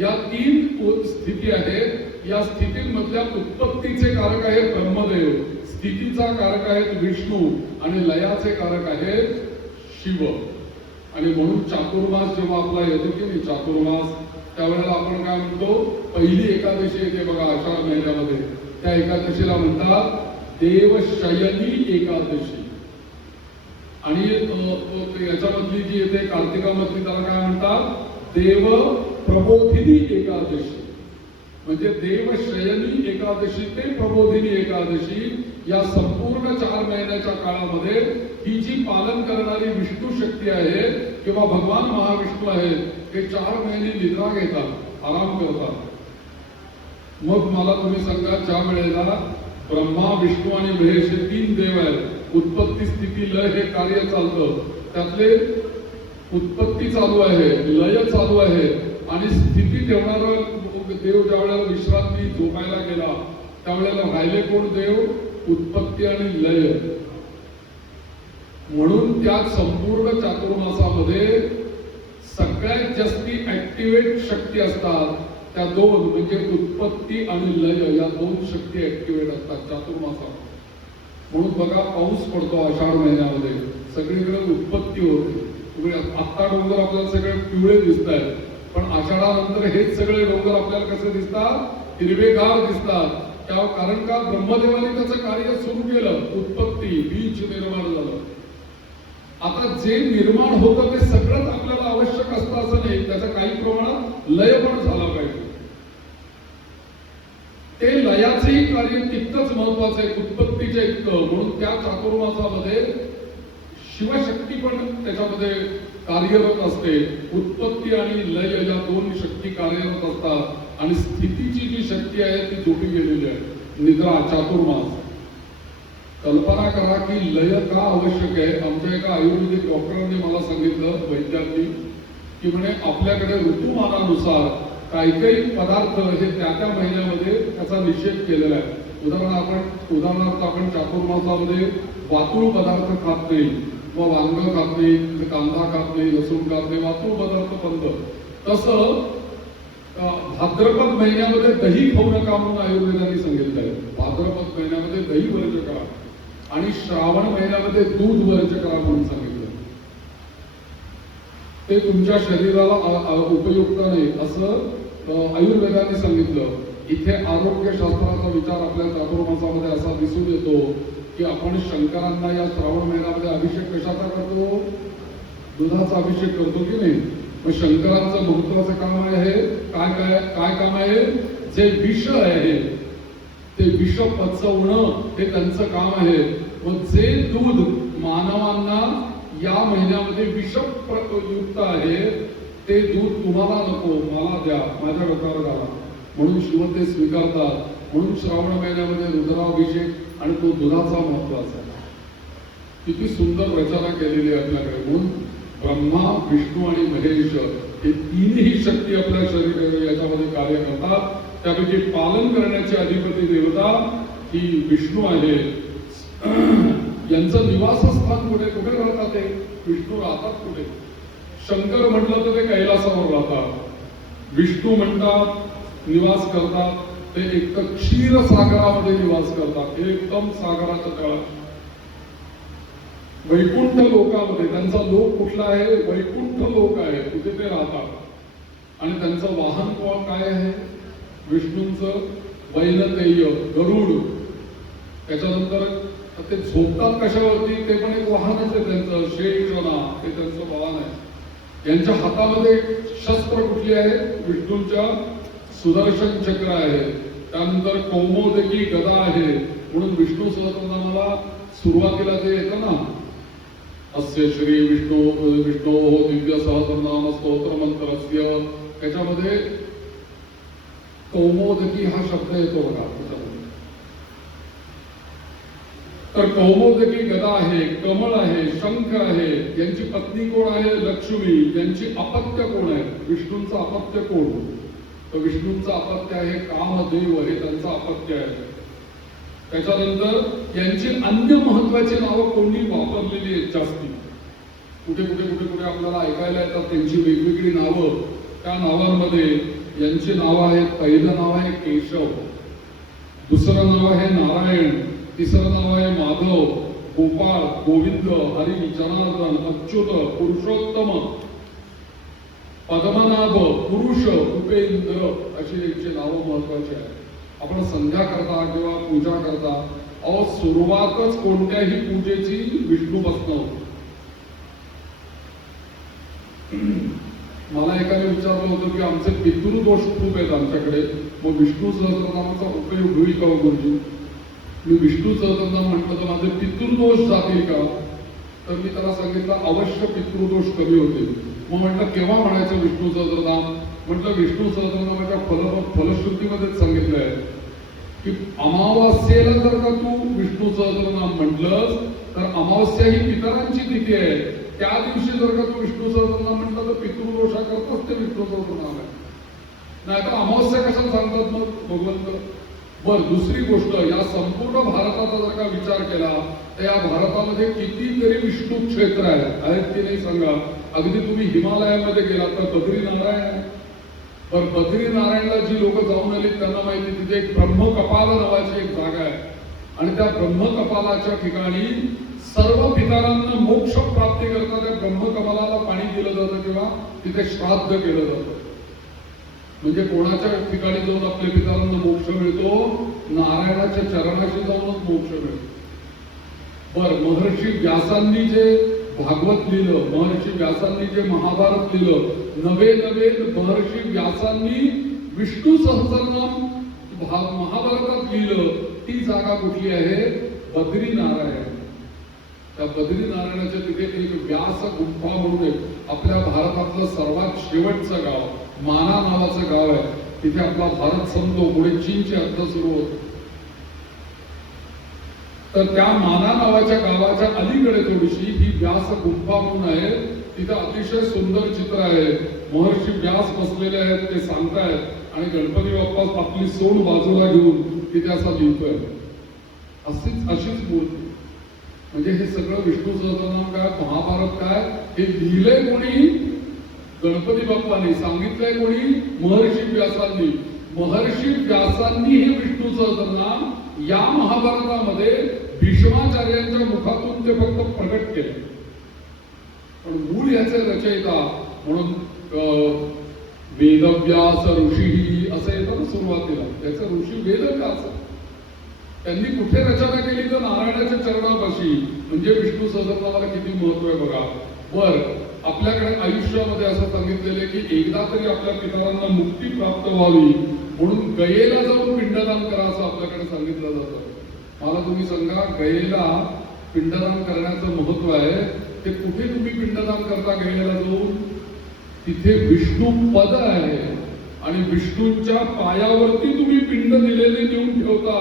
या तीन स्थिती आहेत. या स्थितींमधल्या उत्पत्तीचे कारक आहेत ब्रह्मदेव, स्थितीचा कारक आहेत विष्णू आणि लयाचे कारक आहेत शिव. आणि म्हणून चातुर्मास जेव्हा आपला येतो की नाही चातुर्मास, त्यावेळेला आपण काय म्हणतो, पहिली एकादशी येते बघा आषाढ महिन्यामध्ये, त्या एकादशीला म्हणतात देवशयनी एकादशी. आणि याच्यामधली जी येते कार्तिकामधली त्याला काय म्हणतात देव प्रबोधिनी एकादशी. म्हणजे देवशयनी एकादशी ते प्रबोधिनी एकादशी या संपूर्ण 4 महिन्याच्या काळामध्ये ही जी पालन करणारी विष्णू शक्ती आहे किंवा भगवान महाविष्णू आहेत, हे 4 महिने निद्रा घेतात, आराम करतात. मग मला तुम्ही सांगा, ज्या वेळेला ब्रह्मा विष्णू आणि महेश हे 3 देव आहेत, उत्पत्ती स्थिती लय हे कार्य चालतं, त्यातले उत्पत्ती चालू आहे, लय चालू आहे आणि स्थिती ठेवणारा देव ज्या वेळेला विश्रांती झोपायला गेला त्यावेळेला राहिले कोण देव, उत्पत्ती आणि लय. म्हणून त्या संपूर्ण चातुर्मासामध्ये सगळ्यात जास्ती ऍक्टिव्हेट शक्ती असतात त्या 2, म्हणजे उत्पत्ती आणि लय या 2 शक्ती ऍक्टिव्हेट असतात चातुर्मासामध्ये. म्हणून बघा पाऊस पडतो आषाढ महिन्यामध्ये, सगळीकडे उत्पत्ती होते. तुम्ही आत्ता डोंगर आपल्याला सगळे पिवळे दिसत आहेत, पण आषाढानंतर हेच सगळे डोंगर आपल्याला कसे दिसतात, हिरवेगार दिसतात. कारण का ब्रह्मदेवाने त्याचं कार्य सुरू केलं, उत्पत्ती बीज निर्माण झालं. आता जे निर्माण होतं ते सगळंच आपल्याला आवश्यक असतं असं नाही, त्याचं काही प्रमाणात लय पण झाला पाहिजे. ते लयाचेही कार्य तितकंच महत्वाचं आहे उत्पत्तीच्या इतकं. म्हणून त्या चातुर्मासामध्ये शिवशक्ती पण त्याच्यामध्ये कार्यरत असते. उत्पत्ती आणि लय या 2 शक्ती कार्यरत असतात आणि स्थितीची जी शक्ती आहे ती जोडी गेलेली आहे, निद्रा, चातुर्मास. कल्पना करा की लय का आवश्यक आहे. आमच्या एका आयुर्वेदिक डॉक्टरांनी मला सांगितलं, वैद्यांनी, की म्हणे आपल्याकडे ऋतुमानानुसार काही काही पदार्थ हे त्या महिन्यामध्ये त्याचा निषेध केलेला आहे. उदाहरणार्थ आपण चातुर्मासामध्ये वातुळ पदार्थ खात नाही, मग वांग खात नाही, कांदा खात नाही, लसूण खात नाही, वातुळ पदार्थ बंद. तसं भाद्रपद महिन्यामध्ये दही खाऊ नका म्हणून आयुर्वेदाने सांगितलंय. भाद्रपद महिन्यामध्ये दही वर्ज करा आणि श्रावण महिन्यामध्ये दूध वर्ज करा म्हणून सांगितलं. ते तुमच्या शरीराला उपयुक्त नाही असं आयुर्वेदाने सांगितलं. इथे आरोग्यशास्त्राचा विचार आपल्या चातुर्मासामध्ये असा दिसून येतो की आपण शंकरांना या श्रावण महिन्यामध्ये अभिषेक कशाचा करतो, दुधाचा अभिषेक करतो की नाही. मग शंकरांचं महत्वाचं काम आहे, काय काम आहे, जे विष आहे ते विष पचवणं हे त्यांचं काम आहे. मग जे दूध मानवांना या महिन्यामध्ये विषयुक्त आहे ते दूध तुम्हाला नको, मला द्या, माझ्या डोक्यावर घाला म्हणून शिव ते स्वीकारतात. म्हणून श्रावण महिन्यामध्ये रुद्राभिषेक आणि तो दुधाचा महत्वाचा आहे. किती सुंदर रचना केलेली आहे आपल्याकडे. म्हणून ब्रह्मा विष्णू आणि महेश हे 3ही शक्ती आपल्या शरीर याच्यामध्ये कार्य करतात. त्यापैकी पालन करण्याची अधिपती देवता ही विष्णू आहे. यांचं निवासस्थान कुठे राहतात, ते विष्णू राहतात कुठे. शंकर म्हटलं तर ते कैलासावर राहतात, विष्णू म्हणतात निवास करतात ते एक तर क्षीरसागरामध्ये निवास करतात, एकदम सागराच्या तळात. वैकुंठ लोकामध्ये त्यांचा लोक कुठला आहे, वैकुंठ लोक आहे, तिथे ते राहतात. आणि त्यांचं वाहन काय आहे, विष्णूंचं वैनतेय गरुड. त्याच्यानंतर ते झोपतात कशावरती, ते पण एक वाहनच आहे त्यांचं, शेषना हे त्यांचं वाहन आहे. यांच्या हातामध्ये शस्त्र कुठली आहे, विष्णूंच्या सुदर्शन चक्र आहे. त्यानंतर कौमोदकी गदा आहे. म्हणून विष्णू सहस्रनामाला सुरुवातीला जे येतं ना, अस्य श्री विष्णू दिव्य सहस्रनाम स्तोत्र मंत्रस्य, त्याच्यामध्ये कौमोदकी हा शब्द येतो बघा. तर कौमोदकी गदा आहे, कमळ आहे, शंख आहे. यांची पत्नी कोण आहे? लक्ष्मी. यांची अपत्य कोण आहे? विष्णूंचं अपत्य कोण? तर विष्णूंचं अपत्य आहे कामदेव, हे त्यांचं अपत्य आहे. त्याच्यानंतर यांची अन्य महत्वाची नावं कोणी वापरलेली आहेत जास्ती. कुठे कुठे कुठे कुठे आपल्याला ऐकायला येतात त्यांची वेगवेगळी नावं. त्या नावांमध्ये यांची नावं आहेत. पहिलं नाव आहे केशव, दुसरं नाव आहे नारायण, तिसरं नाव आहे माधव, गोपाळ, गोविंद, हरी, जनार्दन, अच्युत, पुरुषोत्तम, पद्मनाभ, पुरुष, उपेंद्र, अशी यांची नावं महत्वाची आहेत. आपण संध्या करता किंवा पूजा करता, अहो सुरुवातच कोणत्याही पूजेची विष्णूपासून होते. मला एकाने विचारलं होतं की आमचे पितृदोष खूप आहेत आमच्याकडे, मग विष्णू सहस्रनामाचा उपयोग होईल का गुरुजी? मी विष्णू सहस्रनाम म्हटलं तर माझे पितृदोष जातील का? तर मी त्याला सांगितलं अवश्य पितृदोष कमी होतील. मग म्हटलं केव्हा म्हणायचं विष्णू सहस्रनाम? म्हटलं विष्णू सहस्रनामाच्या फलश्रुतीमध्येच सांगितलंय की अमावास्येला जर का तू विष्णू सहस्रनाम म्हटलंस तर अमावस्या ही पितरांची तिथी आहे. त्या दिवशी जर का तू विष्णू सहस्रनाम म्हटलं तर पितृदोषाकरताच ते विष्णू सहस्रनाम आहे. नाही तर अमावस्या कशाला सांगतात मग भगवंत? बर, दुसरी गोष्ट, या संपूर्ण भारताचा जर का विचार केला तर या भारतामध्ये कितीतरी विष्णू क्षेत्र आहेत की नाही सांगा? अगदी तुम्ही हिमालयामध्ये गेलात तर बद्रीनारायण आहे. पण बद्रीनारायणला जी लोक जाऊन आली त्यांना माहिती, तिथे एक ब्रह्मकपाल नावाची एक जागा आहे आणि त्या ब्रह्मकपालाच्या ठिकाणी सर्व पितरांना मोक्ष प्राप्ती करता त्या ब्रह्मकपालाला पाणी दिलं जातं किंवा तिथे श्राद्ध केलं जातं. म्हणजे कोणाच्या ठिकाणी जाऊन आपल्या पितरांना मोक्ष मिळतो? नारायणाच्या चरणाशी जाऊनच मोक्ष मिळतो. बर, महर्षी व्यासांनी जे भागवत लिहिलं, महर्षी व्यासांनी जे महाभारत लिहिलं, नवे नवे महर्षी व्यासांनी विष्णू सहस्रनाम महाभारतात लिहिलं, ती जागा कुठली आहे? बद्रीनारायण. त्या बद्रीनारायणाच्या तिथे एक व्यास गुंफा म्हणून आहे. आपल्या भारतातलं सर्वात शेवटचं गाव माना नावाचं गाव आहे. तिथे आपला भारत संपतो, पुढे चीनची हद्द सुरू होते. तर त्या माना नावाच्या गावाच्या अलीकडे थोडीशी ही व्यास गुंफा म्हणून आहे. तिथं अतिशय सुंदर चित्र आहे. महर्षी व्यास बसलेले आहेत, ते सांगतायत आणि गणपती बाप्पा आपली सोंड बाजूला घेऊन तिथे असा लिहितोय. अशीच मूर्ती. म्हणजे हे सगळं विष्णू सहस्रनाम काय, महाभारत काय, हे लिहिलंय कोणी? गणपती बाप्पांनी. सांगितलंय कोणी? महर्षी व्यासांनी. महर्षी व्यासांनी हे विष्णू सहस्रनाम या महाभारतामध्ये भीष्माचार्यांच्या मुखातून ते फक्त प्रकट केले. पण मूळ याचे रचयिता म्हणून वेदव्यास ऋषी असं येतं ना सुरुवातीला. त्याचं ऋषी वेदव्यास. त्यांनी कुठे रचना केली तर नारायणाच्या चरणापाशी. म्हणजे विष्णू सहस्रनामाला किती महत्व आहे बघा. बर, आपल्याकडे आयुष्यामध्ये असं सांगितलेलं की एकदा तरी आपल्या पितरांना मुक्ती प्राप्त व्हावी म्हणून गयेला जाऊन पिंडदान करा असं आपल्याकडे सांगितलं जातं. मला तुम्ही सांगा, गयेला पिंडदान करण्याचं महत्व आहे ते कुठे तुम्ही पिंडदान करता? गयेला जाऊन तिथे विष्णू पद आहे आणि विष्णूंच्या पायावरती तुम्ही पिंड दिलेले देऊन ठेवता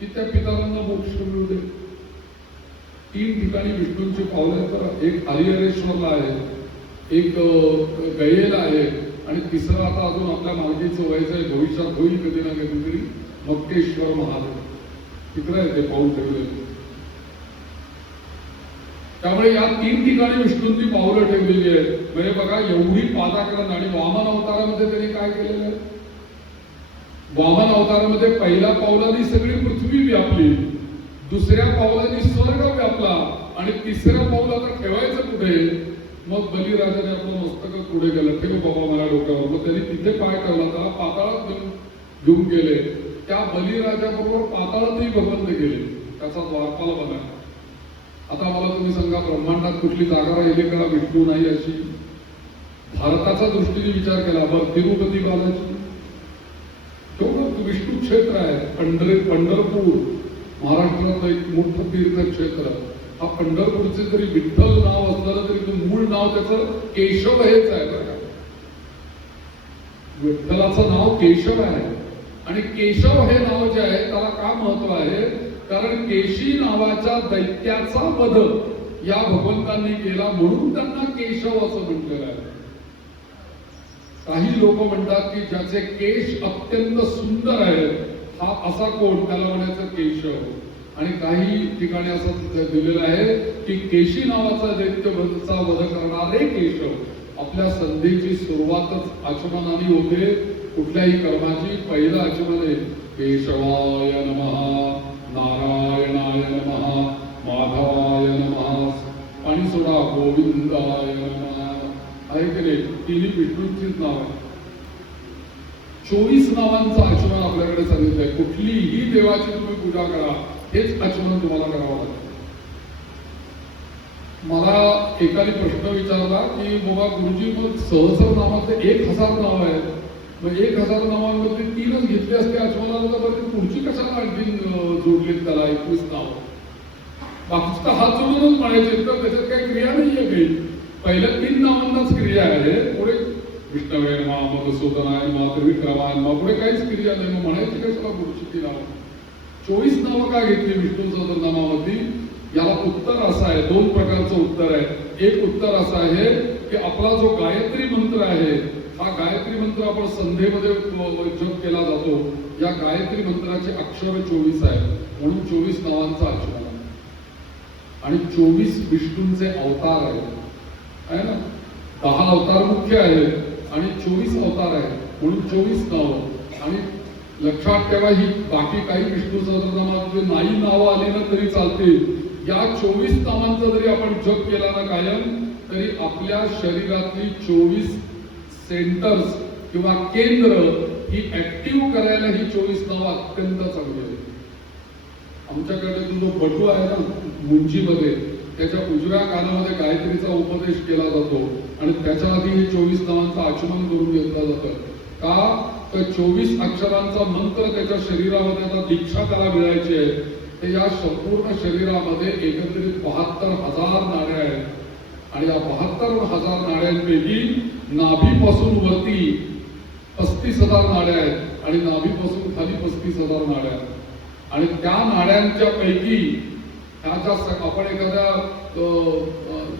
की त्या पितरांना मोक्ष मिळू दे. 3 ठिकाणी विष्णूंची पावले तर एक हरिहरेश्वरला आहे, एक गयेला आहे आणि तिसरं आता अजून आपल्या मालकीचं व्हायचं आहे, भविष्यात होईल कधी ना कधीतरी, मक्केश्वर महादेव. तिकडे आहे ते पाऊल ठेवले. त्यामुळे या 3 ठिकाणी विष्णूंची पावलं ठेवलेली आहेत. म्हणजे बघा, एवढी पादाकरण. आणि वामन अवतारामध्ये त्यांनी काय केलेलं आहे? वामन अवतारामध्ये पहिल्या पावलाने सगळी पृथ्वी व्यापली, दुसऱ्या पावलाने स्वर्ग व्यापला आणि तिसऱ्या पावलाला ठेवायचं कुठे? मग बलिराजाने आपलं मस्तक पुढे गेलं, ठेव बाबा मला डोक्यावर. मग त्यांनी तिथे पाय ठेवला, त्याला पाताळात घेऊन गेले. त्या बलिराजाबरोबर पाताळातही भगवंत गेले. त्याचा द्वारपाल बना. आता मला तुम्ही सांगा, ब्रह्मांडात कुठली जागा राहिली का विष्णू नाही अशी? भारताचा दृष्टीने विचार केला, बरं तिरुपती बालाजी तेवढं विष्णू क्षेत्र आहे. पंढरपूर महाराष्ट्रात एक मोठं तीर्थक्षेत्र. हा पंढरपूरचे जरी विठ्ठल नाव असलं तरी मूळ नाव त्याचं केशव हेच आहे बरं का. विठ्ठलाचं नाव केशव आहे आणि केशव हे नाव जे आहे त्याला का महत्व आहे कारण केशी नावाच्या दैत्याचा वध या भगवंतांनी केला म्हणून त्यांना केशव असं म्हटलेलं आहे. काही लोक म्हणतात की ज्याचे केश अत्यंत सुंदर आहेत हा असा कोण, त्याला म्हणायचं केशव. आणि काही ठिकाणी असं दिलेलं आहे की केशी नावाचा दैत्यचा वध करणारे केशव. आपल्या संधीची सुरुवातच आचमनाने होते. कुठल्याही कर्माची पहिलं आचमन आहे केशवाय नमः, नारायणाय नमः, माधवाय नमः, आणि सोडा गोविंदाय नमः. आहे की नाही? तिन्ही विष्णूंचीच नाव आहे. 24 नावांचं आचमन आपल्याकडे सांगितलंय. कुठलीही देवाची तुम्ही पूजा करा, हेच आचमन तुम्हाला करावं लागतं. मला एकाने प्रश्न विचारला की बाबा गुरुजी मग सहस्रनामाचे 1000 नाव आहेत, मग 1000 नावांमध्ये 3च घेतले असते आचमनाला, तर पुढची कशाला आणखी जोडलीत त्याला 21 नाव? बाकीचं हात जोडूनच म्हणायचे, तर त्याच्यात काही क्रिया नाहीये. काही पहिल्या 3 नावांनाच क्रिया आहे, पुढे विष्णवे नमः, मधुसूदनाय नमः, त्रिविक्रमाय नमः, पुढे काहीच क्रिया नाही. मग म्हणायची कशाला पुढची 3 नावं? 24 नावं का घेतली विष्णू सहस्रनामामध्ये? याला उत्तर असं आहे, 2 प्रकारचं उत्तर आहे. एक उत्तर असं आहे की आपला जो गायत्री मंत्र आहे, हा गायत्री मंत्र आपण संध्येमध्ये जप केला जातो. या गायत्री मंत्राचे अक्षर 24 आहेत, म्हणून 24 नावांचा आचमन. आणि 24 विष्णूंचे अवतार आहेत, आहे ना? 10 अवतार मुख्य आहेत आणि 24 अवतार आहेत, म्हणून 24 नावं. आणि लक्षात ठेवा, ही बाकी काही विष्णू सहस्रनामामध्ये नाही नावं आली ना तरी चालतील. या 24 नावांचा जरी आपण जप केला ना कायम, तरी आपल्या शरीरातली 24 सेंटर्स किंवा केंद्र ही ऍक्टिव्ह करायला ही 24 नावं अत्यंत चांगली आहेत. आमच्याकडे जो बटू आहे ना मुंजीमध्ये, त्याच्या उजव्या कानामध्ये गायत्रीचा उपदेश केला जातो आणि त्याच्या आधी हे 24 नावांचं आचमन करून घेतलं जातं. का तर 24 अक्षरांचा मंत्र त्याच्या शरीरामध्ये आता दीक्षा त्याला मिळायची आहे. तर या संपूर्ण शरीरामध्ये एकत्रित 72,000 नाड्या आहेत. आणि या 72,000 नाड्यांपैकी नाभीपासून वरती 35,000 नाड्या आहेत आणि नाभीपासून खाली 35,000 नाड्या आहेत. आणि त्या नाड्यांच्या पैकी ह्या ज्या आपण एखाद्या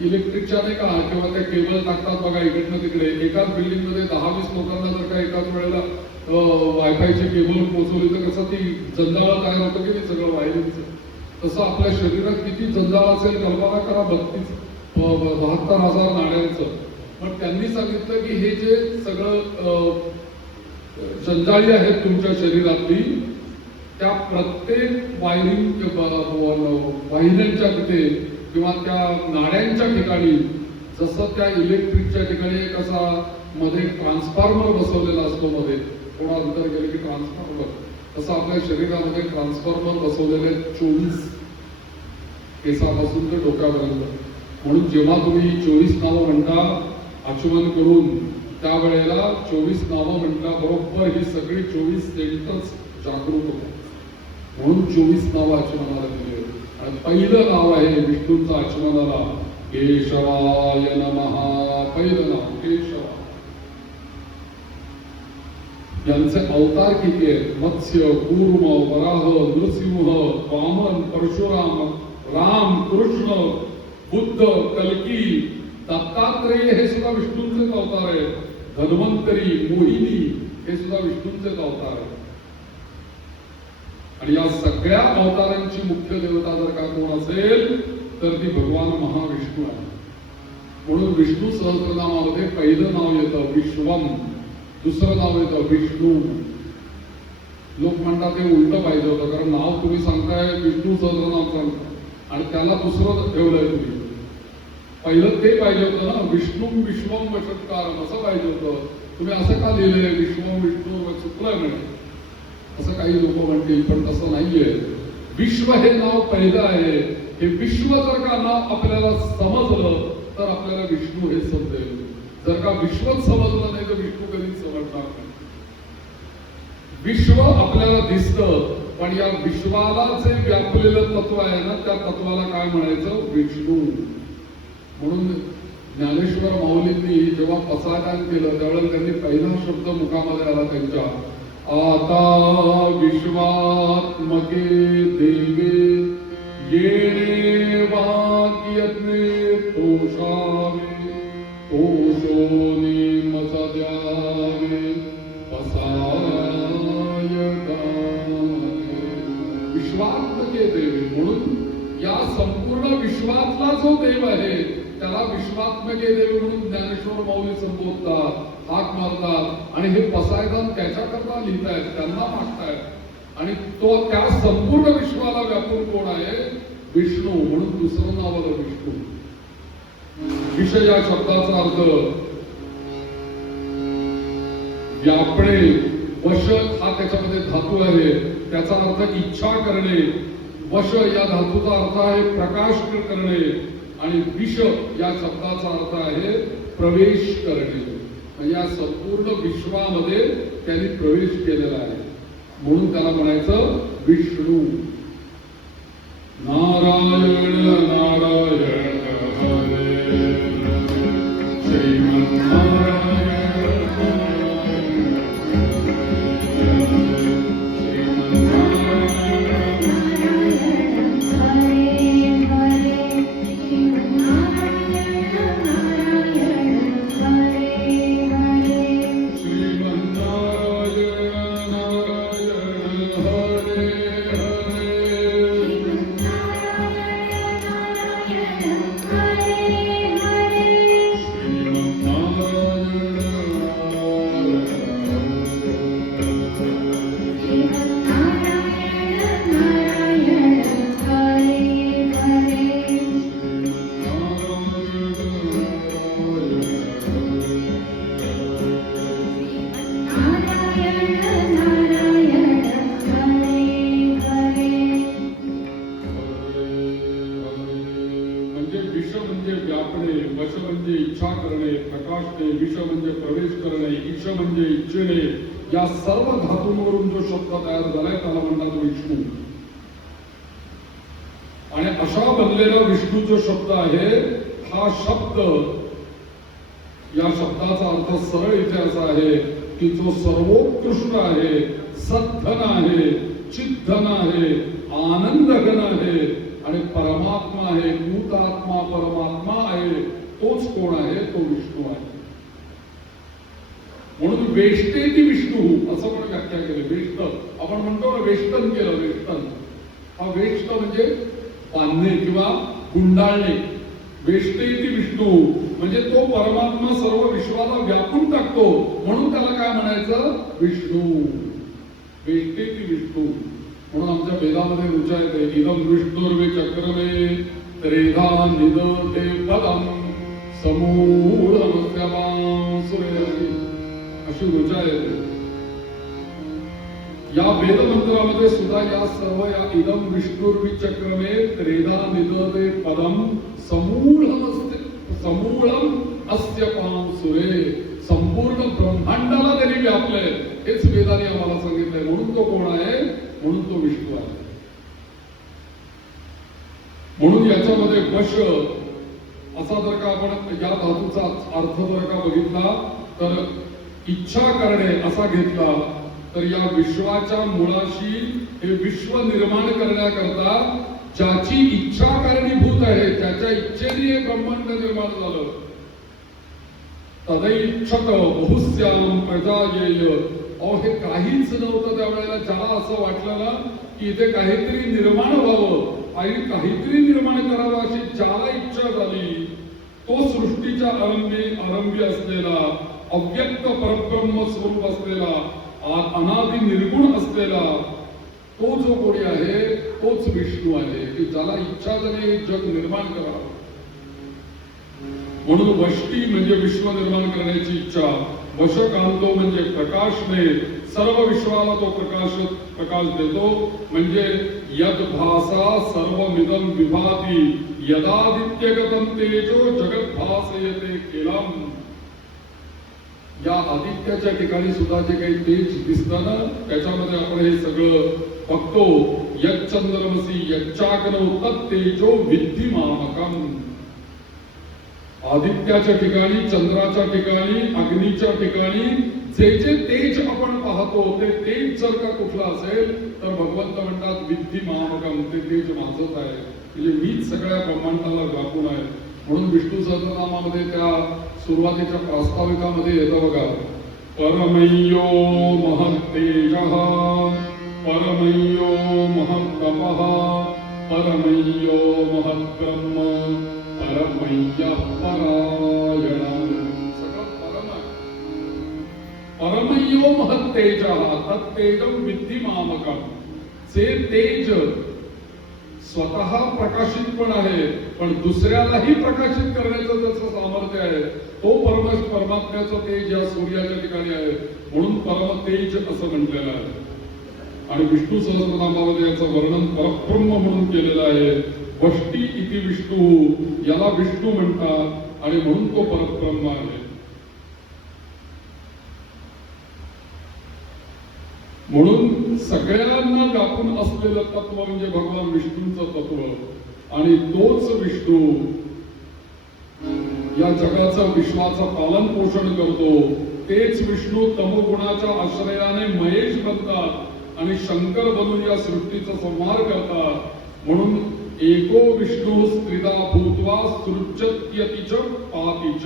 इलेक्ट्रिकच्या नाही का किंवा त्या केबल टाकतात बघा इकडनं तिकडे, एकाच बिल्डिंग मध्ये 10-20 लोकांना जर का एकाच वेळेला वायफायचे केबल पोहोचवली तर कसं ती जंजाळ तयार होतं की नाही सगळं वायरिंगचं, तसं आपल्या शरीरात किती जंजाळ असेल कल्पना करा. 72,000 नाड्यांचं. पण त्यांनी सांगितलं की हे जे सगळं जंजाळी आहेत तुमच्या शरीरातली, त्या प्रत्येक वाहिन्यांच्या तिथे किंवा त्या नाड्यांच्या ठिकाणी, जसं त्या इलेक्ट्रिकच्या ठिकाणी एक असा मध्ये ट्रान्सफॉर्मर बसवलेला असतो, मध्ये थोडा अंतर गेले की ट्रान्सफॉर्मर, तसं आपल्या शरीरामध्ये ट्रान्सफॉर्मर बसवलेले 24 केसापासून ते डोक्यापर्यंत. म्हणून जेव्हा तुम्ही 24 नावं म्हणता आचमन करून, त्यावेळेला 24 नावं म्हणता बरोबर ही सगळी 24 सेंटर्स जागृत होतात. म्हणून 24 नावं आचमनाला दिली. आणि पहिलं नाव आहे विष्णूंचं आचमनाला केशवाय नमः. पहिलं नाव केशव. यांचे अवतार किती आहेत? मत्स्य, कूर्म, वराह, नृसिंह, वामन, परशुराम, राम, कृष्ण, बुद्ध, कल्की, दत्तात्रेय हे सुद्धा विष्णूंचेच अवतार आहेत. धन्वंतरी, मोहिनी हे सुद्धा विष्णूंचेच अवतार आहेत. आणि या सगळ्या अवतारांची मुख्य देवता जर का कोण असेल तर ती भगवान महाविष्णू आहे. म्हणून विष्णू सहस्रनामामध्ये पहिलं नाव येतं विश्वम, दुसरं नाव येतं विष्णू. लोक म्हणतात ते उलट पाहिजे होतं, कारण नाव तुम्ही सांगताय विष्णू सहस्रनाम सांगता आणि त्याला दुसरं ठेवलंय तुम्ही. पहिलं ते पाहिजे होतं ना, विष्णू विश्वम वषटकारम असं पाहिजे होतं. तुम्ही असं का लिहिलंय विश्वम विष्णू? चुकलंय म्हणजे असं काही लोक म्हणतील, पण तसं नाहीये. विश्व हे नाव पहिलं आहे. हे विश्व जर का नाव आपल्याला समजलं तर आपल्याला विष्णू हे समजेल. जर का विश्वच समजलं नाही तर विष्णू कधीच समजणार नाही. विश्व आपल्याला दिसतं, पण या विश्वाला जे व्यापलेलं तत्व आहे ना, त्या तत्वाला काय म्हणायचं? विष्णू. म्हणून ज्ञानेश्वर माऊलींनी जेव्हा पसायदान केलं त्यावेळेला त्यांनी पहिला शब्द मुखामध्ये आला त्यांच्या, आता विश्वात्मके देवे येणे वाक्यज्ञे तोषावे तोषोनी मज द्यावे पसाय गावे. विश्वात्मके देवे म्हणून या संपूर्ण विश्वातला जो देव आहे त्याला विश्वात्मके देव म्हणून ज्ञानेश्वर माऊली संबोधतात, हाक मारतात आणि हे पसायदान त्याच्याकरता लिहितायत, त्यांना मागतायत. आणि तो त्या संपूर्ण विश्वाला व्यापून कोण आहे? विष्णू. म्हणून दुसरं नाव आलं विष्णू. विषय या शब्दाचा अर्थ व्यापणे, वश हा त्याच्यामध्ये धातू आहे, त्याचा अर्थ इच्छा करणे. वश या धातूचा अर्थ आहे प्रकाश करणे आणि विष या शब्दाचा अर्थ आहे प्रवेश करणे. म्हणजे या संपूर्ण विश्वामध्ये त्यांनी प्रवेश केलेला आहे म्हणून त्याला म्हणायचं विष्णू. नारायण नारायण हरे श्रीमन्नारायण या सर्व धातूंवरून जो शब्द तयार झालाय त्याला म्हणतात विष्णू. आणि अशा बनलेला विष्णू जो शब्द आहे हा शब्द या शब्दाचा अर्थ सरळ इथे असा आहे की जो सर्वोत्कृष्ट आहे, सद्धन आहे, चिद्धन आहे, आनंदघन आहे आणि परमात्मा आहे, भूतात्मा परमात्मा आहे. तोच कोण आहे? तो विष्णू आहे. म्हणून वेष्टेती विष्णू असं पण व्याख्या केली. वेष्ट आपण म्हणतो ना, वेष्टन केलं. वेष्टन हा वेष्ट म्हणजे बांधणे किंवा गुंडाळणे. वेष्टेती विष्णू म्हणजे तो परमात्मा सर्व विश्वाला व्यापून टाकतो म्हणून त्याला काय म्हणायचं? विष्णू. वेष्टेती विष्णू. म्हणून आमच्या वेदामध्ये ऋचा येते इदम विष्णुर्वे चक्रमे त्रेधा निदते पदम समूढमस्यवांसुरे अशी ऋचा येते. या वेद मंत्रामध्ये सुद्धा या सर्व या इदम विष्णुर्वी चक्रमे त्रेधा निदते पदम समूढम अस्य पांसुरे. संपूर्ण ब्रह्मांडाला त्यांनी व्यापलंय हेच वेदाने आम्हाला सांगितलंय. म्हणून तो कोण आहे? म्हणून तो विष्णू आहे. म्हणून याच्यामध्ये वश असा जर का आपण या धातूचा अर्थ जर का बघितला तर इच्छा करणे असा घेतला तर या विश्वाच्या मुळाशी हे विश्व निर्माण करण्याकरता ज्याची इच्छा कारणीभूत आहे, त्याच्या इच्छेने हे ब्रह्मांड निर्माण झालं. तदैक्षत बहुस्याम प्रजायेय. अहो हे काहीच नव्हतं त्यावेळेला. ज्याला असं वाटलं ना की इथे काहीतरी निर्माण व्हावं आणि काहीतरी निर्माण करावं अशी ज्याला इच्छा झाली तो सृष्टीच्या आरंभी असलेला अव्यक्त परब्रह्म स्वरूप असलेला अनादि निर्गुण असलेला तो जो कोणी आहे तोच विष्णू आहे की ज्याला इच्छा झाली जग निर्माण करावं. म्हणून वष्टी म्हणजे विश्व निर्माण करण्याची इच्छा. वशकांतो म्हणजे प्रकाशने सर्व विश्वाला तो प्रकाश देतो. म्हणजे यद भासा सर्वमिदं विभाती यदादित्यगतं तेजो जगत भासयते केलम. या आदित्याच्या ठिकाणी सुद्धा जे काही तेज दिसतं ना त्याच्यामध्ये आपण हे सगळं बघतो. यच्चंद्रमसी यच्चाग्नौ तत्तेजो विद्धिमामकम. आदित्याच्या ठिकाणी, चंद्राच्या ठिकाणी, अग्नीच्या ठिकाणी जे जे तेज आपण पाहतो ते तेज जर का कुठलं असेल तर भगवंत म्हणतात विद्धी मामकम, ते तेज माझंच आहे, म्हणजे मीच सगळ्या ब्रह्मांडाला व्यापून आहे. म्हणून विष्णू सहस्रनामामध्ये त्या सुरुवातीच्या प्रास्ताविकामध्ये येतं बघा, परमय्यो महत्तेजः परमय्यो महत्तपः परमय्यो महत्ब्रह्म परमय्यः परायणम्. सगळं परम आहे. परमय्यो महत्तेजः तत्तेजं विद्धि मामकम्. जे तेज स्वतः प्रकाशित पण आहे पण दुसऱ्यालाही प्रकाशित करण्याचं त्याचं सामर्थ्य आहे, तो परमात्म्याचं तेज या सूर्याच्या ठिकाणी आहे, म्हणून परम तेज असं म्हटलेलं आहे. आणि विष्णू सहस्रनामामध्ये याचं वर्णन परब्रह्म म्हणून केलेलं आहे. वष्टी इति विष्णू, याला विष्णू म्हणतात आणि म्हणून तो परब्रह्म आहे. म्हणून सगळ्यांना व्यापून असलेलं तत्व म्हणजे भगवान विष्णूंचं तत्व, आणि तोच विष्णू या जगाचं विश्वाचं पालन पोषण करतो. तेच विष्णू तमोगुणाच्या आश्रयाने महेश बनतात आणि शंकर बनून या सृष्टीचा संहार करतात. म्हणून एको विष्णू स्त्रिदा भूत्वा सृज्यत्यतिच पातीच.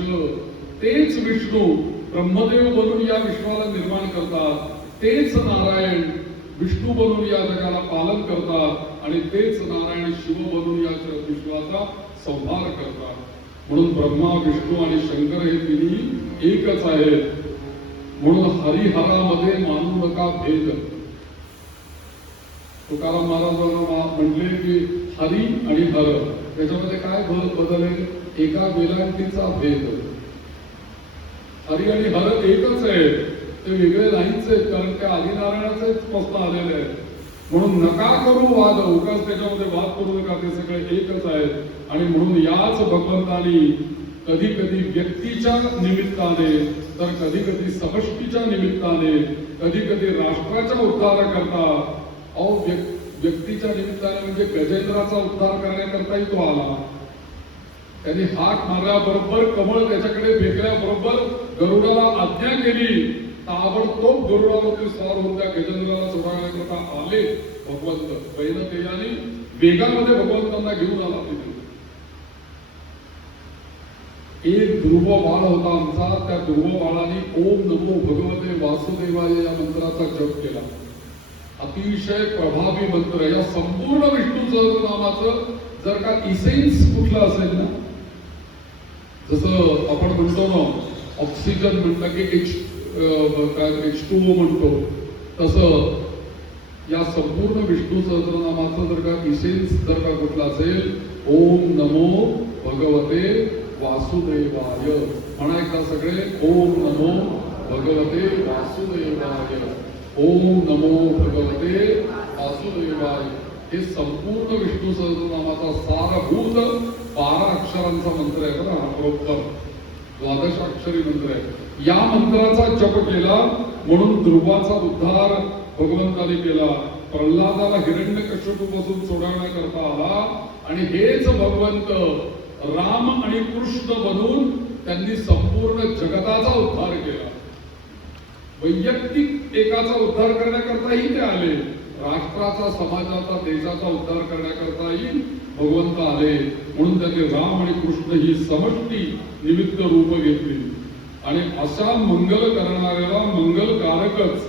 तेच विष्णू ब्रह्मदेव बनून या विश्वाला निर्माण करतात, तेच नारायण विष्णू बनून या जगाला पालन करतात आणि तेच नारायण शिव बनून या विश्वाचा संहार करतात. म्हणून ब्रह्मा विष्णू आणि शंकर हे तिन्ही एकच आहेत. म्हणून हरिहरामध्ये मानू नका भेद. तुकाराम महाराजांना म्हटले की हरी आणि हर त्याच्यामध्ये काय बदल आहे? एका वेलांटीचा भेद. हरी आणि हर एकच आहे, ते वेगळे नाहीच आहेत, कारण त्या आदिनारायणाचेच प्रश्न आलेले आहेत. म्हणून नका करू वाद, उगाच त्याच्यामध्ये वाद करू नका, ते सगळे एकच आहेत. आणि म्हणून याच भगवंतानी कधी कधी व्यक्तीच्या निमित्ताने तर कधी कधी समष्टीच्या निमित्ताने कधी कधी राष्ट्राच्या उद्धार करता, व्यक्तीच्या निमित्ताने म्हणजे गजेंद्राचा उद्धार करण्याकरताही तो आला. त्यांनी हाक मारल्याबरोबर कमळ त्याच्याकडे फेकल्याबरोबर गरुडाला आज्ञा केली, ताबडतोब गरुडावरती स्वार होऊन त्या गजेंद्राला सोडवण्याकरता आले भगवंत. पहिलं तेजाने वेगामध्ये भगवंतांना घेऊन आला. तिथे एक ध्रुव बाळ होता आमचा, त्या ध्रुव बाळाने ओम नमो भगवते वासुदेवाय या मंत्राचा जप केला. अतिशय प्रभावी मंत्र. या संपूर्ण विष्णू सहस्रनामाचं जर का इसेन्स कुठलं असेल ना, जसं आपण म्हणतो ना ऑक्सिजन म्हटलं की H2O म्हणतो, तसं या संपूर्ण विष्णू सहस्रनामाचं जर का इसेन्स जर का कुठलं असेल, ओम नमो भगवते वासुदेवाय. म्हणा एकदा सगळे, ओम नमो भगवते वासुदेवाय, ओम नमो भगवते वासुदेवाय. हे संपूर्ण विष्णू सहस्रनामाचा सारभूत 12 अक्षरांचा मंत्र आहे बघा. हा बरोबर 12 अक्षरी मंत्र आहे. या मंत्राचा जप केला म्हणून ध्रुवाचा उद्धार भगवंताने केला. प्रल्हादाला हिरण्यकश्यपूपासून सोडवण्याकरता आला आणि हेच भगवंत राम आणि कृष्ण बनून त्यांनी संपूर्ण जगताचा उद्धार केला. वैयक्तिक एकाचा उद्धार करण्याकरताही ते आले, राष्ट्राचा, समाजाचा, देशाचा उद्धार करण्याकरताही भगवंत आले. म्हणून त्यांनी राम आणि कृष्ण ही समष्टी निमित्त रूप घेतली. आणि अशा मंगल करणाऱ्याला मंगलकारकच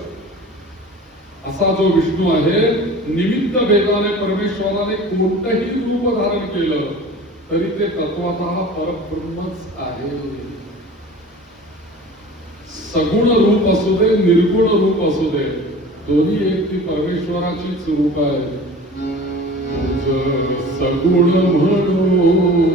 असा जो विष्णू आहे, निमित्त भेदाने परमेश्वराने कोणतंही रूप धारण केलं तरी ते तत्वतः परब्रह्मच आहे. सगुण रूप असू दे, निर्गुण रूप असू दे, दोन्ही एक ती परमेश्वराचीच रूप आहे. सगुण म्हणू सगुण म्हणू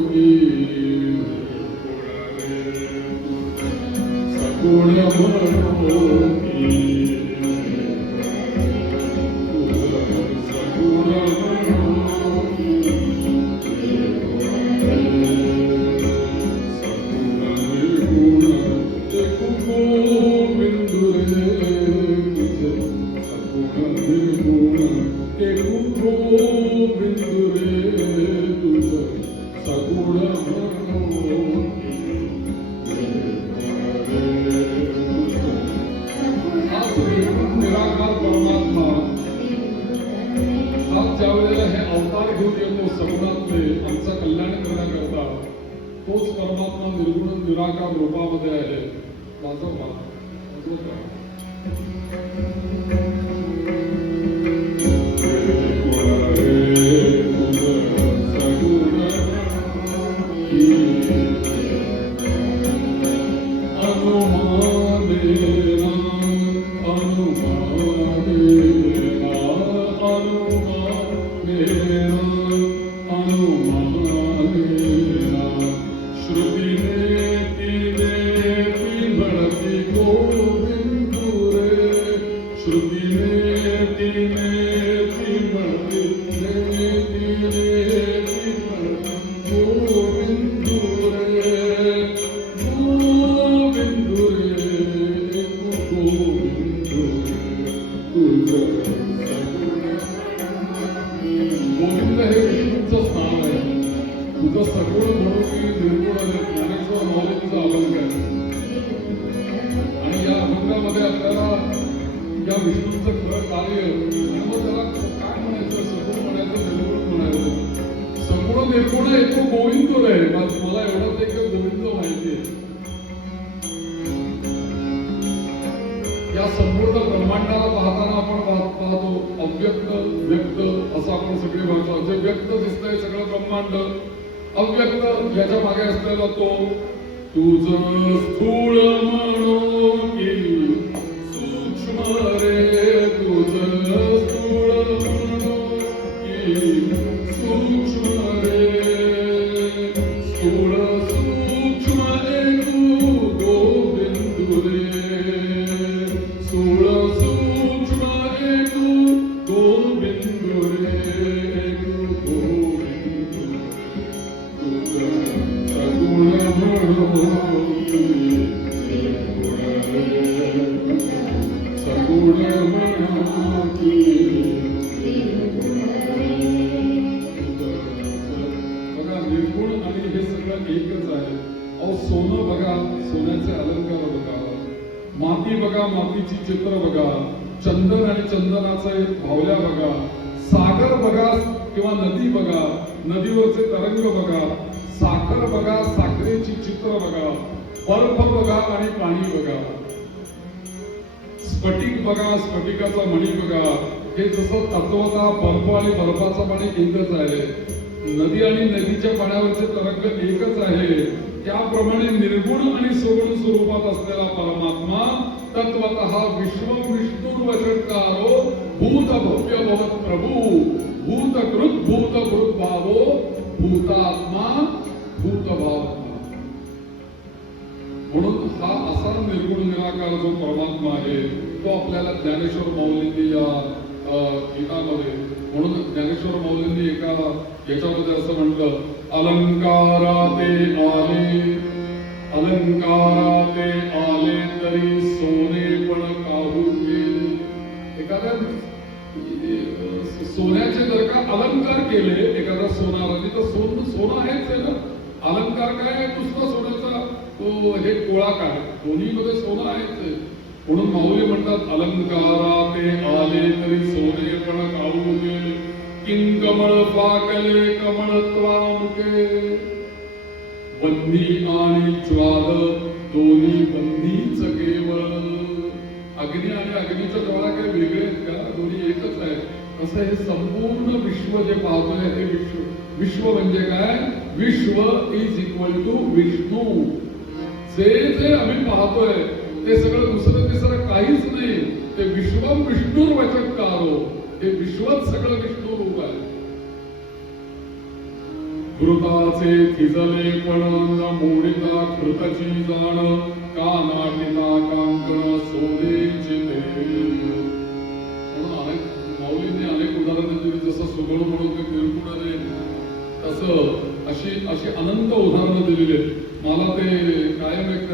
तोच परमात्मा निर्गुण निराकार रूपामध्ये आहे. माझं मा गोविंद हे विष्णूंचंच नाव आहे. तुझं सगुण म्हणून की निर्गुण आहे. ज्ञानेश्वर माऊलींचा अभंग आहे. आणि या अभंगामध्ये आपल्याला या विष्णूंचं खरं कार्य आणि मग त्याला काय म्हणायचं, सगुण म्हणायचं, निर्गुण म्हणायचं. सगुण निर्गुण एक गोविंद रे. मला एवढंच एक गोविंद माहिती आहे. या संपूर्ण ब्रह्मांडाला पाहताना आपण पाहतो अव्यक्त व्यक्त असं आपण सगळे म्हणतो. जे व्यक्त दिसतंय सगळं ब्रह्मांड, अव्यक्त याच्या मागे असलेला तो तुझं स्थूळ म्हणून की सूक्ष्म रे, तुझं स्थूळ म्हणून की सूक्ष्म रे, स्थूळ सूक्ष्म एकू गोविंदू रे, स्थूळ सूक्ष्म एकू गोविंदू रे, एकू गोविंदू तुझं सगुण म्हणून सगुण म्हणून बघा निर्गुण आणि हे सगळं एकच आहे. अहो सोनं बघा, सोन्याचे अलंकार बघा, माती बघा, मातीची चित्र बघा, चंदन आणि चंदनाचे भावल्या बघा, सागर बघा किंवा नदी बघा, नदीवरचे तरंग बघा, साखर बघा, साखरेची चित्र बघा, बर्फ बघा आणि पाणी बघा, स्फटिक बघा, स्फटिकाचा मणी बघा. हे जसं तत्वता बर्फ आणि बर्फाचा पाणी एकच आहे, नदी आणि नदीच्या पाण्यावरचे तरंग एकच आहे, त्याप्रमाणे निर्गुण आणि सगुण स्वरूपात असलेला परमात्मा तत्वतः विश्व विष्णुर्वशत्कारो भूत भव्य भवत प्रभू भूतकृत भूतभृत भावो भूतात्मा भूतभावात्मा. म्हणून हा असा निर्गुण निराकार जो परमात्मा आहे तो आपल्याला ज्ञानेश्वर माऊलींनी या गीतामध्ये, म्हणून ज्ञानेश्वर माऊलींनी एका याच्यामध्ये असं म्हटलं, अलंकाराते आले, अलंकाराते आले तरी सोने पण काहू गेले. एखाद्या सोन्याचे जर का अलंकार केले एखादा सोनाराने तर सोनं आहेच आहे ना. अलंकार काय आहे, नुसता सोन्याचा तो हे गोळा काय, दोन्हीमध्ये सोनं आहेच आहे. म्हणून माऊली म्हणतात अलंकाराते आले तरी सोने पण काहू गेले, किं कमळ पाकले कमळत्वामुके, बंदी आणि ज्वाल दोन्ही बंदीच केवळ. अग्नी आणि अग्नीचा ज्वाला काही वेगळे आहेत का, दोन्ही एकच आहे. असं हे संपूर्ण विश्व जे पाहतोय हे विश्व म्हणजे काय, विश्व इज इक्वल टू विष्णू. जे जे आम्ही पाहतोय ते सगळं दुसरं तिसरं काहीच नाही, ते विश्वम विष्णुर्वचत्कारो, हे विश्वच सगळं विष्णू रूप आहे. घृताचे थिजले पण न मोडिता घृतची जाण, का नाटिता कांकण सोनेची देव. म्हणून अनेक माऊलींनी अनेक उदाहरणं दिली, जसं सुगुण म्हणून निर्गुण आहे तसं अशी अनंत उदाहरणं दिलेली आहेत. मला ते कायम एक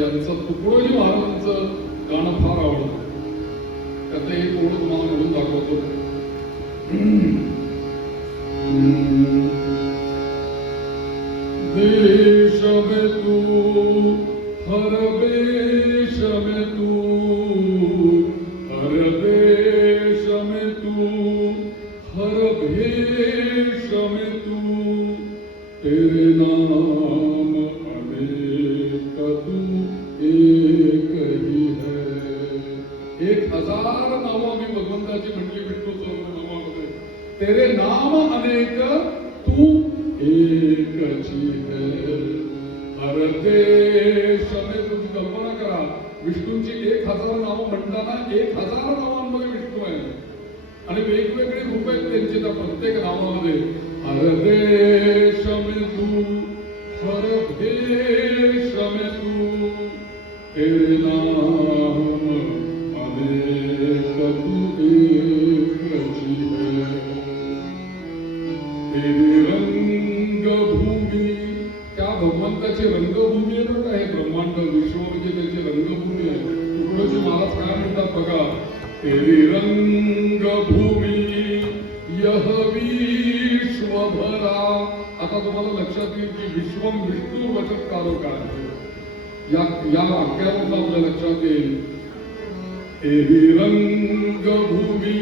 यांचं तुकडोजी महाराजांचं गाणं फार आवडतं. त्यातलं एक ओढ तुम्हाला म्हणून दाखवतो. देश में तू हर देश में तू, हर देश में तू, हर भेष में तू, तेरे नाम तू एकची है. हर देश में तुम्ही कल्पना करा, विष्णूंची 1000 नावं म्हणताना 1000 नावांमध्ये विष्णू आहे आणि वेगवेगळी रूप आहेत त्यांची त्या प्रत्येक नावामध्ये. हर देश में तू, हर देश में तू, तेरे नाम अनेक तू एकची है. तेरी रंगभूमी, त्या भगवंताची रंगभूमी आहे बरं का, हे ब्रह्मांड विश्व म्हणजे त्याची रंगभूमी आहे. तुकडोजी महाराज काय म्हणतात बघा, तेरी रंगभूमी यह विश्वभरा. आता तुम्हाला लक्षात येईल की विश्वम विष्णू वचनकारो काय, या वाक्यावरून आपल्या लक्षात येईल. तेरी रंगभूमी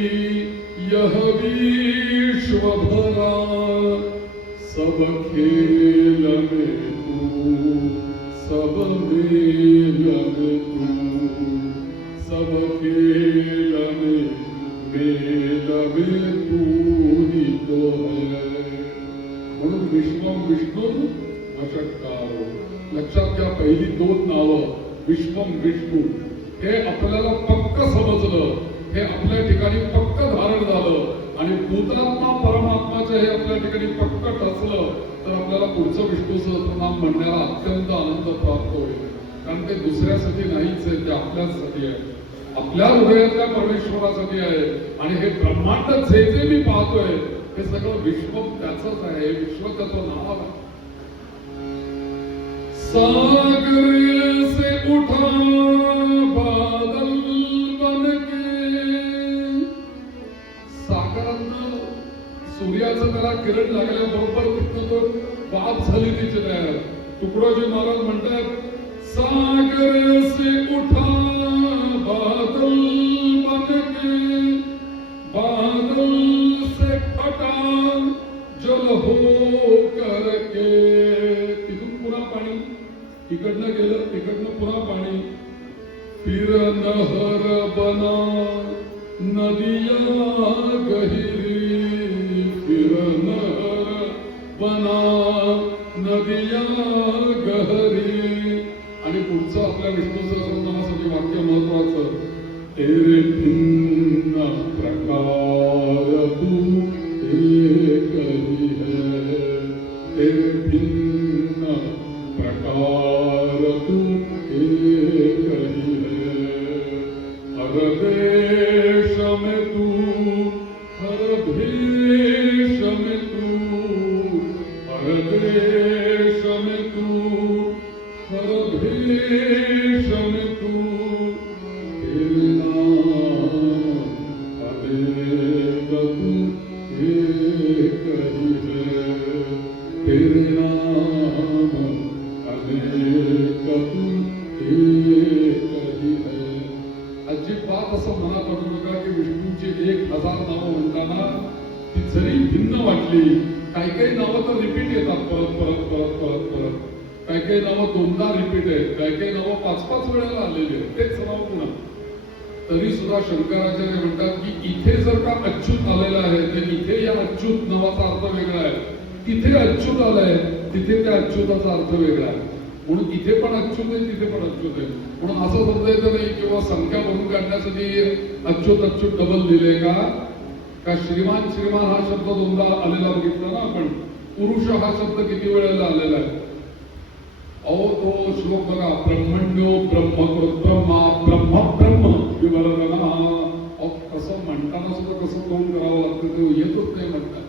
यह विश्वभरा, सब खेल में तू, सब मेल में तू, सब खेल में मेल में तू ही तो है. म्हणून विश्वम विष्णू वचनकारो. लक्षात घ्या, पहिली 2 नावं विश्वम विष्णू हे आपल्याला पक्क समजलं, हे आपल्या ठिकाणी पक्क धारण झालं आणि भूतात्मा परमात्माचं हे आपल्या ठिकाणी पक्क टचलं तर आपल्याला पुढचं विष्णू सहस्रनाम म्हणण्याला अत्यंत आनंद प्राप्त होईल. कारण ते दुसऱ्यासाठी नाहीच आहे, ते आपल्यासाठी आहे, आपल्या हृदयातल्या परमेश्वरासाठी आहे. आणि हे ब्रह्मांड जे जे मी पाहतोय हे सगळं विश्व त्याचंच आहे, हे विश्व त्याचं नाव आहे. सागर से उठा बादल बनके, सागरातनं सूर्याचं त्याला किरण लागल्याबरोबर तिथं तो वाफ झाली तिची तयार. तुकडोजी महाराज म्हणतात, सागर से उठा बादल बनके, बादल से फटा जल हो करके. तिथून पुन्हा पाणी, इकडनं गेलं तिकडनं पुन्हा पाणी. फिर नहर बना नदिया गहिरी, फिर नहर बना नदिया गहरी. आणि पुढचं आपल्या विष्णू सहस्रनामासाठी वाक्य महत्वाचं, तेरे भिन्न प्रकार तू एक ही है, तेरे भिन्न प्रकार तू एक ही है. हर देश में तू, हर भेष में तू, हर देश में तू, हर भेष में तू, तेरे नाम अनेक तू एक ही है, तेरे नाम अनेक तू एक ही है. अजिबात असं मनात वाटू नका की विष्णूची 1000 नावं म्हणताना ती जरी भिन्न वाटली, काही काही नावं तर रिपीट येतात परत परत परत परत परत, काही काही नावं 2दा रिपीट आहेत, काही काही नावं 5-5 वेळेला आलेली आहेत, तेच नाव पुन्हा. तरी सुद्धा शंकराचार्य म्हणतात की इथे जर का अच्युत आलेला आहे तर इथे या अच्युत नावाचा अर्थ वेगळा आहे, तिथे अच्युत आलाय तिथे त्या अच्युताचा अर्थ वेगळा आहे. म्हणून इथे पण अच्युत आहे तिथे पण अच्युत आहे. म्हणून असं समजायचं नाही किंवा संख्या भरून काढण्यासाठी अच्युत अच्युत डबल दिले का श्रीमान श्रीमान हा शब्द 2दा आलेला बघितला ना आपण. पुरुष हा शब्द किती वेळेला आलेला आहे. अहो तो श्लोक बघा, ब्रह्मण्यो ब्रह्मकृत ब्रह्मा ब्रह्म ब्रह्म विवरणा. अहो कसं म्हणताना सुद्धा कसं तोंड करावं लागतं ते येतच नाही म्हणतात.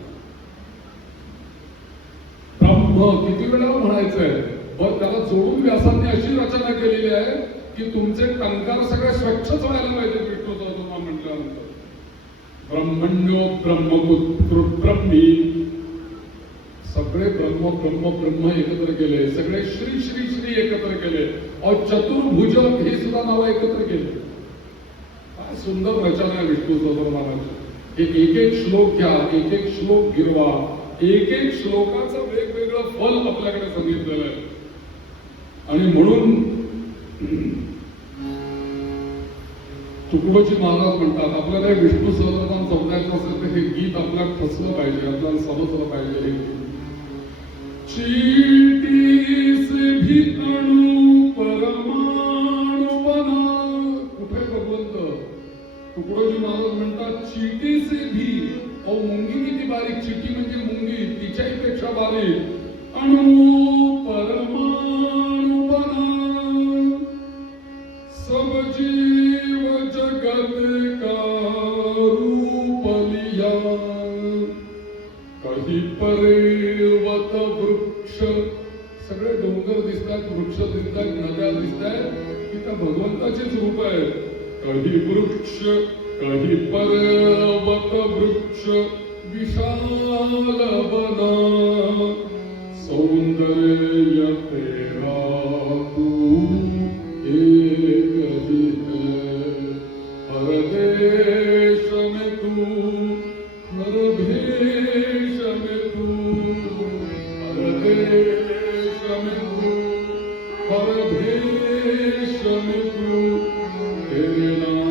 ब्रह्म किती वेळा म्हणायचंय, पण त्याला जोडून व्यासांनी अशी रचना केलेली आहे की तुमचे टंकार सगळे स्वच्छच व्हायला पाहिजे विष्णू सहस्रनाम म्हटल्यानंतर. ब्रह्मण्यो ब्रह्मकृत ब्रह्मी, सगळे ब्रह्म ब्रह्म ब्रह्म एकत्र केले, सगळे श्री श्री श्री एकत्र केले, और चतुर्भुज हे सुद्धा नाव एकत्र केले. काय सुंदर रचना आहे विष्णू सहस्रनामाची. एक एक श्लोक घ्या, एक एक श्लोक गिरवा, एक एक श्लोकाचं वेगवेगळं फल आपल्याकडे सांगितलेलं आहे. आणि म्हणून तुकडोजी महाराज म्हणतात आपल्याला विष्णू सहस्रनाम समजायचं असेल तर हे गीत आपल्याला फसलं पाहिजे, आपल्याला समजलं पाहिजे. हे चीटी से भी अणु परमाणु बना. कुठे भगवंत? तुकडोजी महाराज म्हणतात चीटी से भी. अहो मुंगी किती बारीक, चीटी म्हणजे मुंगी, तिच्याही पेक्षा बारीक. अणु परमाणु बना, सब जीव जगत का रूप लिया. काही पर्वत वृक्ष, सगळे डोंगर दिसतात, वृक्ष दिसतात, नद्या दिसतात, की त्या भगवंताचेच रूप आहे. काही वृक्ष, काही पर्वत वृक्ष विशाल बना, सौंदर्य तेरा तू एक ही है. हर देश में तू, हर भेष में तू, हर देश में तू, हर भेष में तू. तेरे नाम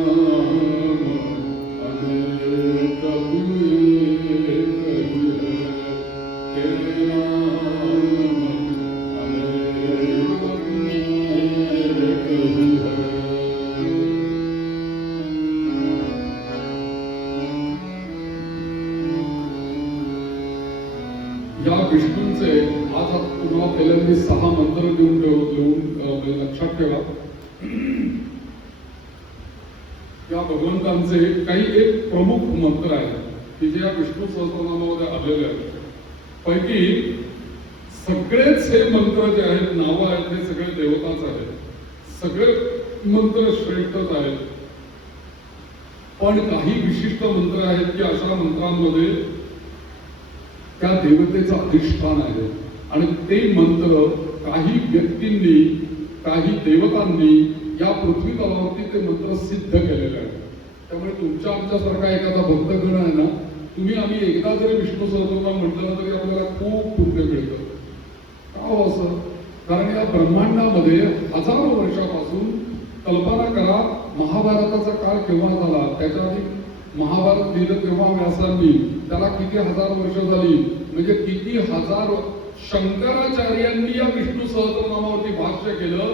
अनेक तू एक ही है. तेरे नाम अनेक तू एक ही है. या विष्णूंचे आज तुम्हाला पहिल्यांदा 6 मंत्र लिहून लक्षात ठेवा. या भगवंतांचे काही एक प्रमुख मंत्र आहेत की जे या विष्णू सहस्रनामामध्ये आलेले आहेत. पैकी सगळेच हे मंत्र जे आहेत, नावं आहेत, ते सगळे देवताच आहेत. सगळे मंत्र श्रेष्ठच आहेत. पण काही विशिष्ट मंत्र आहेत की अशा मंत्रांमध्ये त्या देवतेचं अधिष्ठान आहे आणि ते मंत्र काही व्यक्तींनी, काही देवतांनी या पृथ्वी तलावरती ते मंत्र सिद्ध केलेले आहेत. त्यामुळे तुमच्या आमच्यासारखा एखादा भक्तगण आहे ना, तुम्ही आम्ही एकदा जरी विष्णू सहस्रनाम म्हटलं तरी आपल्याला खूप पुण्य मिळतं. का हो असं? कारण या ब्रह्मांडामध्ये हजारो वर्षापासून, कल्पना करा महाभारताचा काळ केव्हा झाला, त्याच्या आधी महाभारत लिहिलं तेव्हा व्यासांनी, त्याला किती हजार वर्ष झाली, म्हणजे किती हजार. शंकराचार्यांनी या विष्णू सहस्रनामावरती भाष्य केलं.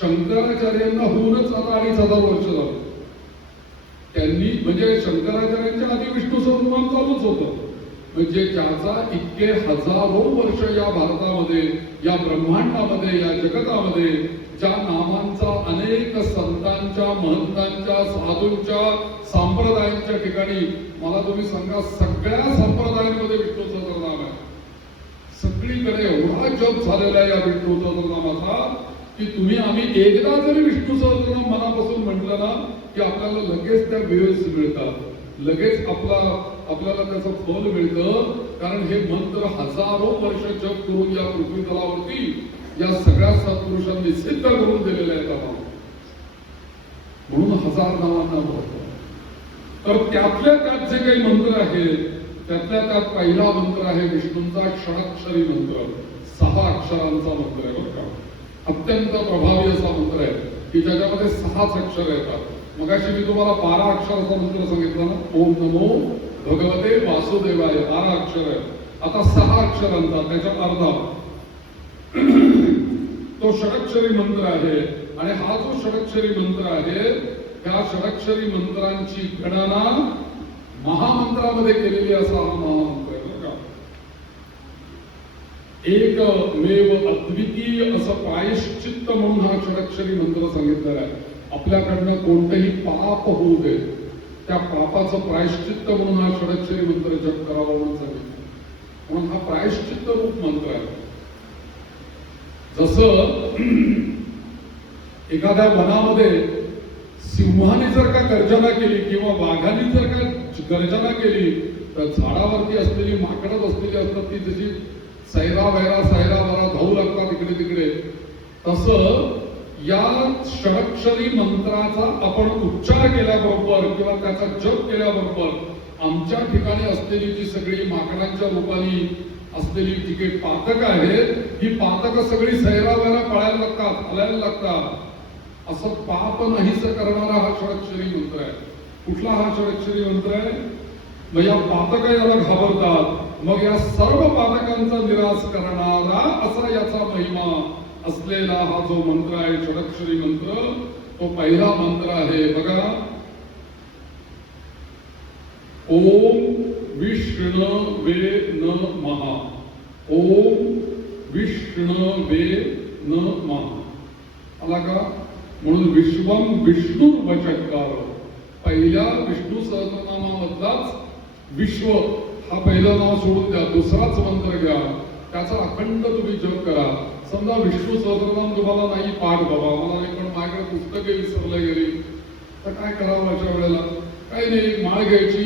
शंकराचार्यांना होऊनच आता 2500 वर्ष झालं. त्यांनी म्हणजे शंकराचार्यांच्या आधी विष्णू सहस्रनाम चालूच होतं. म्हणजे ज्याचा इतके हजारो वर्ष या भारतामध्ये, या ब्रह्मांडामध्ये, या जगतामध्ये ज्या नामांचा अनेक संतांच्या, महंतांच्या, साधूंच्या, संप्रदायांच्या ठिकाणी, मला तुम्ही सांगा सगळ्या संप्रदायांमध्ये विष्णू सहस्रनाम आहे. सगळीकडे एवढा जप झालेला आहे या विष्णू सहस्रनामाचा की तुम्ही आम्ही एकदा जरी विष्णू सहस्रनाम मनापासून म्हटलं ना की आपल्याला लगेच त्या व्ह्यूज मिळतात, लगेच आपल्याला त्याचं फल मिळतं. कारण हे मंत्र हजारो वर्ष जप करून या पृथ्वी तलावरती या सगळ्या सत्पुरुषांनी सिद्ध करून दिलेले आहेत आम्हाला. म्हणून 1000 नावांना महत्व. तर त्यातल्या त्यात जे काही मंत्र आहेत, त्यातल्या त्यात पहिला मंत्र आहे विष्णूंचा षडाक्षरी मंत्र. 6 अक्षरांचा मंत्र आहे बरं का. अत्यंत प्रभावी असा मंत्र आहे की ज्याच्यामध्ये 6च अक्षर येतात. मगाशी मी तुम्हाला 12 अक्षराचा मंत्र सांगितला ना, ओम नमो भगवते वासुदेवाय, 12 अक्षर आहे. आता 6 अक्षरांचा, त्याच्या अर्धा तो षडाक्षरी मंत्र आहे. आणि हा जो षडाक्षरी मंत्र आहे, त्या षडाक्षरी मंत्रांची गणना महामंत्रामध्ये केलेली असा हा महामंत्र आहे बरं का. एकमेव अद्वितीय असं प्रायश्चित्त म्हणून हा षडाक्षरी मंत्र सांगितलेला आहे. आपल्याकडनं कोणतेही पाप होऊ दे, त्या पापाचं प्रायश्चित्त म्हणून हा षडाक्षरी मंत्र जप करावा म्हणून सांगितलं. म्हणून हा प्रायश्चित्त रूप मंत्र आहे. जसं एखाद्या वनामध्ये सिंहाने जर का गर्जना केली किंवा वाघाने जर का गर्जना केली तर झाडावरती असलेली माकडं बसलेली असतात, ती जशी सैरा वैरा धावू लागतात इकडे तिकडे. तसं या षडाक्षरी मंत्राचा आपण उच्चार केल्याबरोबर किंवा त्याचा जप केल्याबरोबर आमच्या ठिकाणी असलेली जी सगळी माकडांच्या रूपाने असलेली जी काही पातक आहेत, ही पातक सगळी सैरावैरा पळायला लागतात, हलायला लागतात. असं पाप नाहीसं करणारा हा षडाक्षरी मंत्र आहे. कुठला हा षडाक्षरी मंत्र आहे? मग या पातक याला घाबरतात, मग या सर्व पातकांचा निराश करणारा असा याचा महिमा असलेला हा जो मंत्र आहे षडक्षरी मंत्र, तो पहिला मंत्र आहे बघा. ओम विष्णवे नमः. ओम विष्णवे नमः. आला का? म्हणून विश्वम विष्णू वचकार, पहिल्या विष्णू सहस्रनामामधलाच विश्व हा पहिलं नाव सोडून द्या, दुसराच मंत्र घ्या, त्याचा अखंड तुम्ही जप करा. समजा विष्णू सहस्रनाम तुम्हाला नाही पाठ बाबा, मला नाही, पण माझ्याकडे पुस्तके विसरले गेली, तर काय करावं अशा वेळेला? काही नाही, माळ घ्यायची,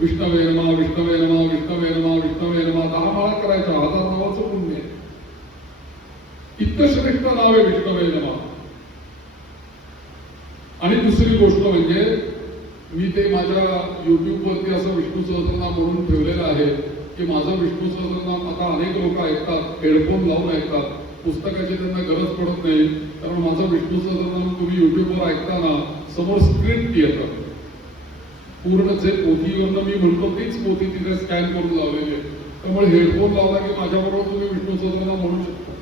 विष्णवे नमः विष्णवे नमः विष्णवे नमः विष्णवे नमः, 10 माळा करायच्या, 1000 नावाचं पुण्य आहे. इतकं श्रेष्ठ नाव आहे विष्णवे नमः. आणि दुसरी गोष्ट म्हणजे मी ते माझ्या युट्यूबवरती असं विष्णू सहस्रनाम म्हणून ठेवलेलं आहे की माझं विष्णू सहस्रनाम आता अनेक लोक ऐकतात, हेडफोन लावून ऐकतात, पुस्तकाची त्यांना गरज पडत नाही. कारण माझं विष्णू सहस्रनाम तुम्ही युट्यूबवर ऐकताना समोर स्क्रिप्ट येतं, पूर्ण जे पोथीवरनं मी म्हणतो तीच पोथी तिथे स्कॅन करून लावलेली आहे. त्यामुळे हेडफोन लावला की माझ्याबरोबर तुम्ही विष्णू सहस्रनाम म्हणू शकता.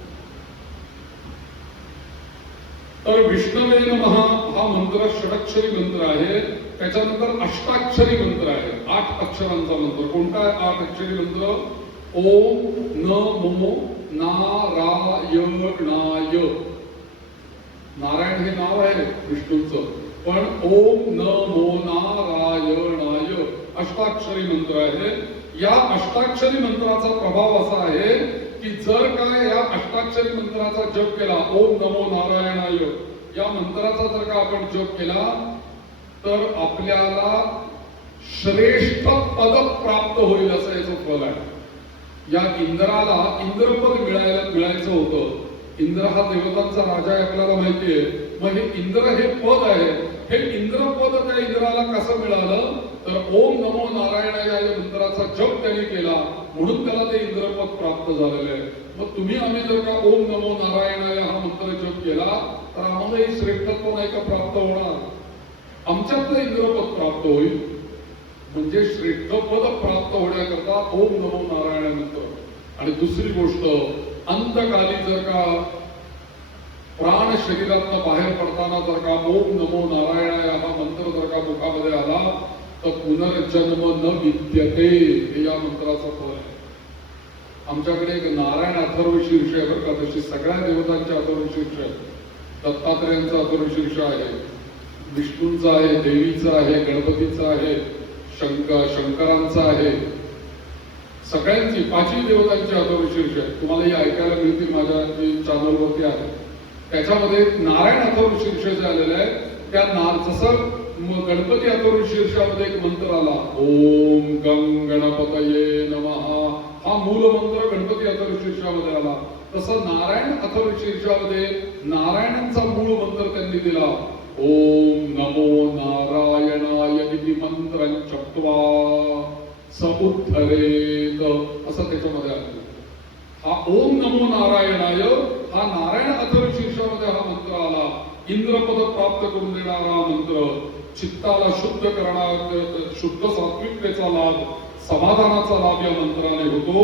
तर विष्णवे नमः हा मंत्र षडक्षरी मंत्र आहे. त्याच्यानंतर अष्टाक्षरी मंत्र आहे, 8 अक्षरांचा मंत्र. कोणता आहे 8 अक्षरी मंत्र? ओम नमो नारायणाय. नारायण हे नाव आहे विष्णूचं, पण ओम नमो नारायणाय अष्टाक्षरी मंत्र आहे. या अष्टाक्षरी मंत्राचा प्रभाव असा आहे की जर का या अष्टाक्षरी मंत्राचा जप केला, ओम नमो नारायणाय या मंत्राचा जर का आपण जप केला, तर आपल्याला श्रेष्ठ पद प्राप्त होईल असं याचं फल आहे. या इंद्राला इंद्रपद मिळायचं होतं. इंद्र हा देवतांचा राजा आहे आपल्याला माहितीये. मग हे इंद्र हे पद आहे, हे इंद्रपद त्या इंद्राला कसं मिळालं? तर ओम नमो नारायणाय या मंत्राचा जप त्यांनी केला म्हणून त्याला ते इंद्रपद प्राप्त झालेलं आहे. मग तुम्ही आम्ही जर का ओम नमो नारायणाय हा मंत्र जप केला तर आम्हालाही श्रेष्ठत्व नाही का प्राप्त होणार? आमच्यातलं इंद्रपद प्राप्त होईल. म्हणजे श्रेष्ठ पद प्राप्त होण्याकरता ओम नमो नारायण मंत्र. आणि दुसरी गोष्ट, अंतकाली जर का प्राण शरीरातनं बाहेर पडताना जर का ओम नमो नारायणाय हा मंत्र जर का मुखामध्ये आला तर पुनर्जन्म न विद्यते, हे या मंत्राचं फळ आहे. आमच्याकडे एक नारायण अथर्व शीर्ष आहे बरं का, तशी सगळ्या देवतांचे अथर्व शीर्ष आहे. दत्तात्रेयांचा अथर्व शीर्ष आहे, विष्णूंचा आहे, देवीचा आहे, गणपतीचा आहे, शंकरांचा आहे, सगळ्यांची 5ही देवतांची अथर्व शीर्ष आहे. तुम्हाला हे ऐकायला मिळतील, माझ्या चॅनलवरती आहे. त्याच्यामध्ये नारायण अथर्व शीर्ष जे आलेलं आहे त्या जसं गणपती अथर्व शीर्षामध्ये एक मंत्र आला, ओम गं गणपतये नमः, हा मूल मंत्र गणपती अथर्व शीर्षामध्ये आला. तसं नारायण अथर्व शीर्षामध्ये नारायणांचा मूळ मंत्र त्यांनी दिला, ओम नमो नारायणाय इति मंत्रं जप्त्वा समुद्धरेत, असं त्याच्यामध्ये आलं. हा ओम नमो नारायणाय हा नारायण अथर्व शीर्षामध्ये हा मंत्र आला. इंद्रपद प्राप्त करून देणारा मंत्र, चित्ताला शुद्ध करणारा, शुद्ध सात्विकतेचा लाभ, समाधानाचा लाभ या मंत्राने होतो.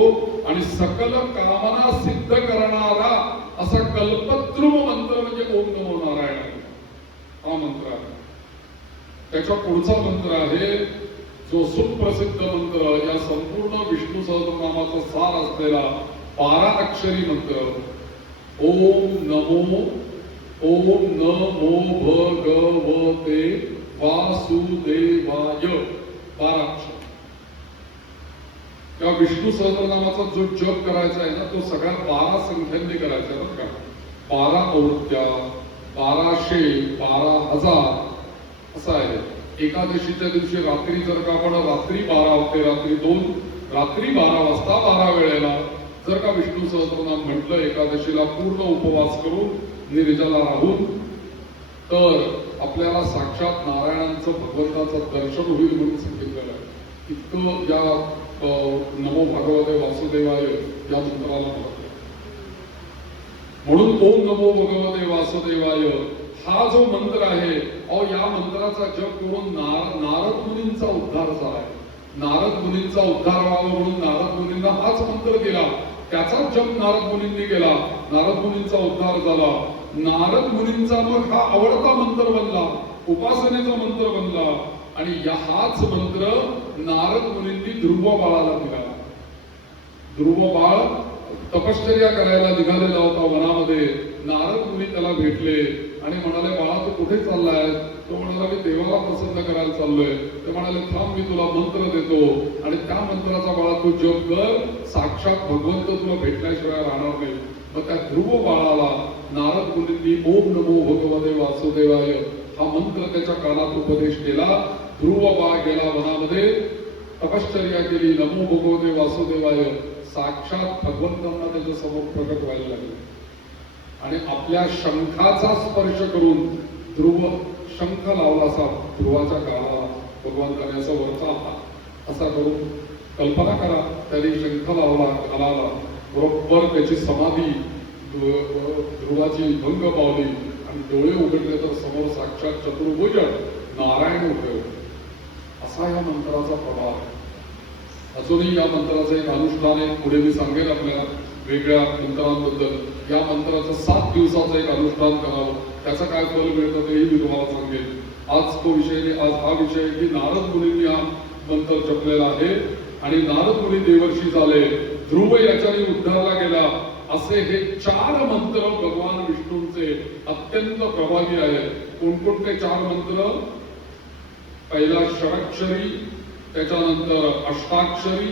आणि सकल कामना सिद्ध करणारा असा कल्पद्रुम मंत्र म्हणजे ओम नमो नारायण हा मंत्र आहे. त्याच्या पुढचा मंत्र आहे जो सुप्रसिद्ध मंत्र, या संपूर्ण विष्णू सहस्रनामाचा सार असलेला 12 अक्षरी मंत्र, ओम नमो भगवते वासुदेवाय. 12 अक्षर. त्या विष्णू सहस्रनामाचा जो जप करायचा आहे ना, तो सगळ्या 12 संख्यांनी करायचा आहे बरं का. 12 आवृत्त्या, 1200, 12,000 असं आहे. एकादशीच्या दिवशी रात्री जर का आपण रात्री 12 होते, रात्री 2, रात्री 12 वाजता 12 वेळेला जर का विष्णू सहस्रनाम म्हटलं एकादशीला पूर्ण उपवास करून निर्जला राहून, तर आपल्याला साक्षात नारायणांचं भगवंताचं दर्शन होईल म्हणून सांगितलेलं आहे. इतकं या नमो भगवते वासुदेवाय या मंत्राला महत्व. म्हणून ओम नमो भगवते वासुदेवाय हा जो मंत्र आहे, या मंत्राचा जप करून नारद मुनींचा उद्धार झालाय. नारद मुनींचा उद्धार व्हावा म्हणून नारद मुनींना हाच मंत्र दिला त्याचाच जप नारद मुनींनी केला. नारद मुनींचा उद्धार झाला. नारद मुनींचा मग हा आवडता मंत्र बनला, उपासनेचा मंत्र बनला. आणि हाच मंत्र नारद मुनींनी ध्रुव बाळाला दिला. ध्रुव बाळ तपश्चर्या करायला निघालेला होता वनामध्ये. नारद मुनी त्याला भेटले आणि म्हणाले, बाळा तू कुठे चाललाय? तो म्हणाला, मी देवाला प्रसन्न करायला चाललोय. ते म्हणाले, थांब मी तुला मंत्र देतो आणि त्या मंत्राचा बाळा तू जप कर, साक्षात भगवंत तुला भेटल्याशिवाय राहणार नाही. मग त्या ध्रुव बाळाला नारद मुनींनी ओम नमो भगवते वासुदेवाय हा मंत्र त्याच्या कानात उपदेश केला. ध्रुव बाळ गेला वनामध्ये, तपश्चर्या केली, नमो भगवते वासुदेवाय. साक्षात भगवंतांना त्याच्या समोर प्रकट व्हायला लागले आणि आपल्या शंखाचा स्पर्श करून ध्रुव शंख लावला असा ध्रुवाच्या कानाला भगवंताने असा वरचा असा करून कल्पना करा. त्याने शंख लावला कानाला, बरोबर त्याची समाधी ध्रुवाची भंग पावली आणि डोळे उघडले तर समोर साक्षात चतुर्भुज नारायण उभे. असा या मंत्राचा प्रभाव. अजूनही या मंत्राचं एक अनुष्ठान आहे, पुढे मी सांगेन आपल्या वेगळ्या मंत्रांबद्दल. या मंत्राचं 7 दिवसाचं एक अनुष्ठान करावं, त्याचं काय फल मिळतं तेही मी तुम्हाला सांगेन. आज तो विषय, आज हा विषय की नारद मुनींनी हा मंत्र जपलेला आहे आणि नारद मुनी देवर्षी झाले, ध्रुव याच्याने उद्धारला गेला. असे हे 4 मंत्र भगवान विष्णूंचे अत्यंत प्रभावी आहेत. कोणकोणते 4 मंत्र? पहिला षडाक्षरी, त्याच्यानंतर अष्टाक्षरी,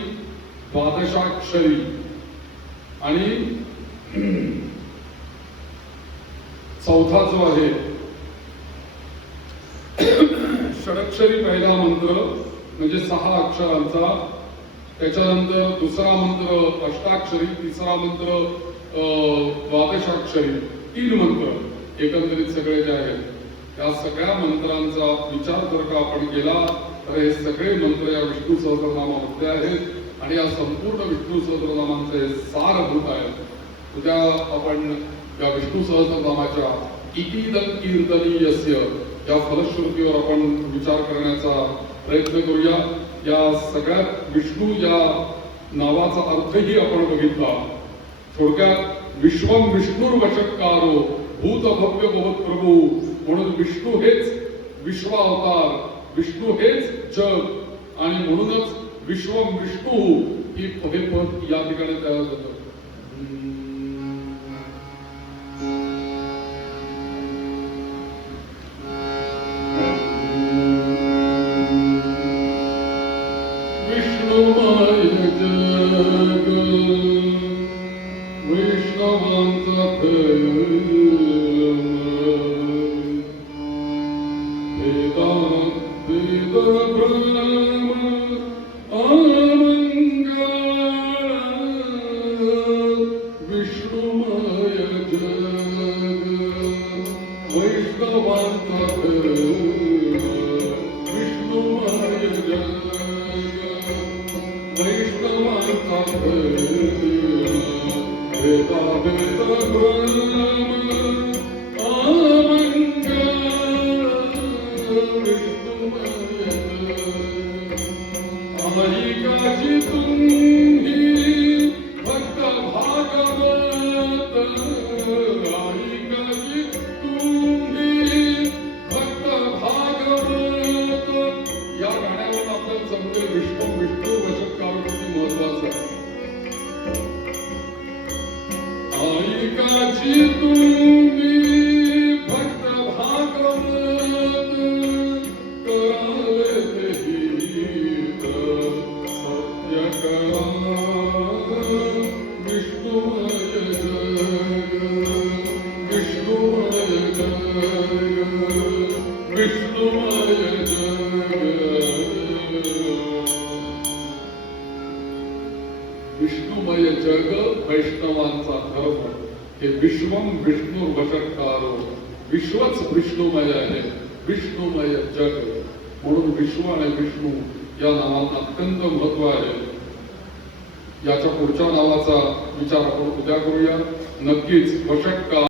द्वादशाक्षरी आणि चौथा जो आहे षडाक्षरी पहिला मंत्र म्हणजे 6 अक्षरांचा. त्याच्यानंतर दुसरा मंत्र अष्टाक्षरी, तिसरा मंत्र द्वादशाक्षरी. 3 मंत्र एकंदरीत सगळे जे आहेत त्या सगळ्या मंत्रांचा विचार जर का आपण केला तर हे सगळे मंत्र या विष्णू सहस्रनामामध्ये आहेत आणि या संपूर्ण विष्णू सहस्रनामांचे सारभूत आहेत. उद्या आपण या विष्णू सहस्रनामाच्या इतिदं कीर्तनीयस्य या फलश्रुतीवर आपण विचार करण्याचा प्रयत्न करूया. या सगळ्यात विष्णू या नावाचा अर्थही आपण बघितला. थोडक्यात विश्वम विष्णुर्वशत्कारो भूत भव्य भवत प्रभू. म्हणून विष्णू हेच विश्वावतार, विष्णू हेच जग आणि म्हणूनच विश्वम विष्णू ही हे पद या ठिकाणी तयार होतं. विष्णुमय जग वैष्णवांचा विष्णुमय जग वैष्णवांचा धर्म. हे विश्वम विष्णुर्वशत्कारो, विश्वच विष्णुमय आहे, विष्णुमय जग. म्हणून विश्व आणि विष्णू या नावाला अत्यंत महत्व आहे. याच्या पुढच्या नावाचा विचार आपण उद्या करूया. नक्कीच वशत्कार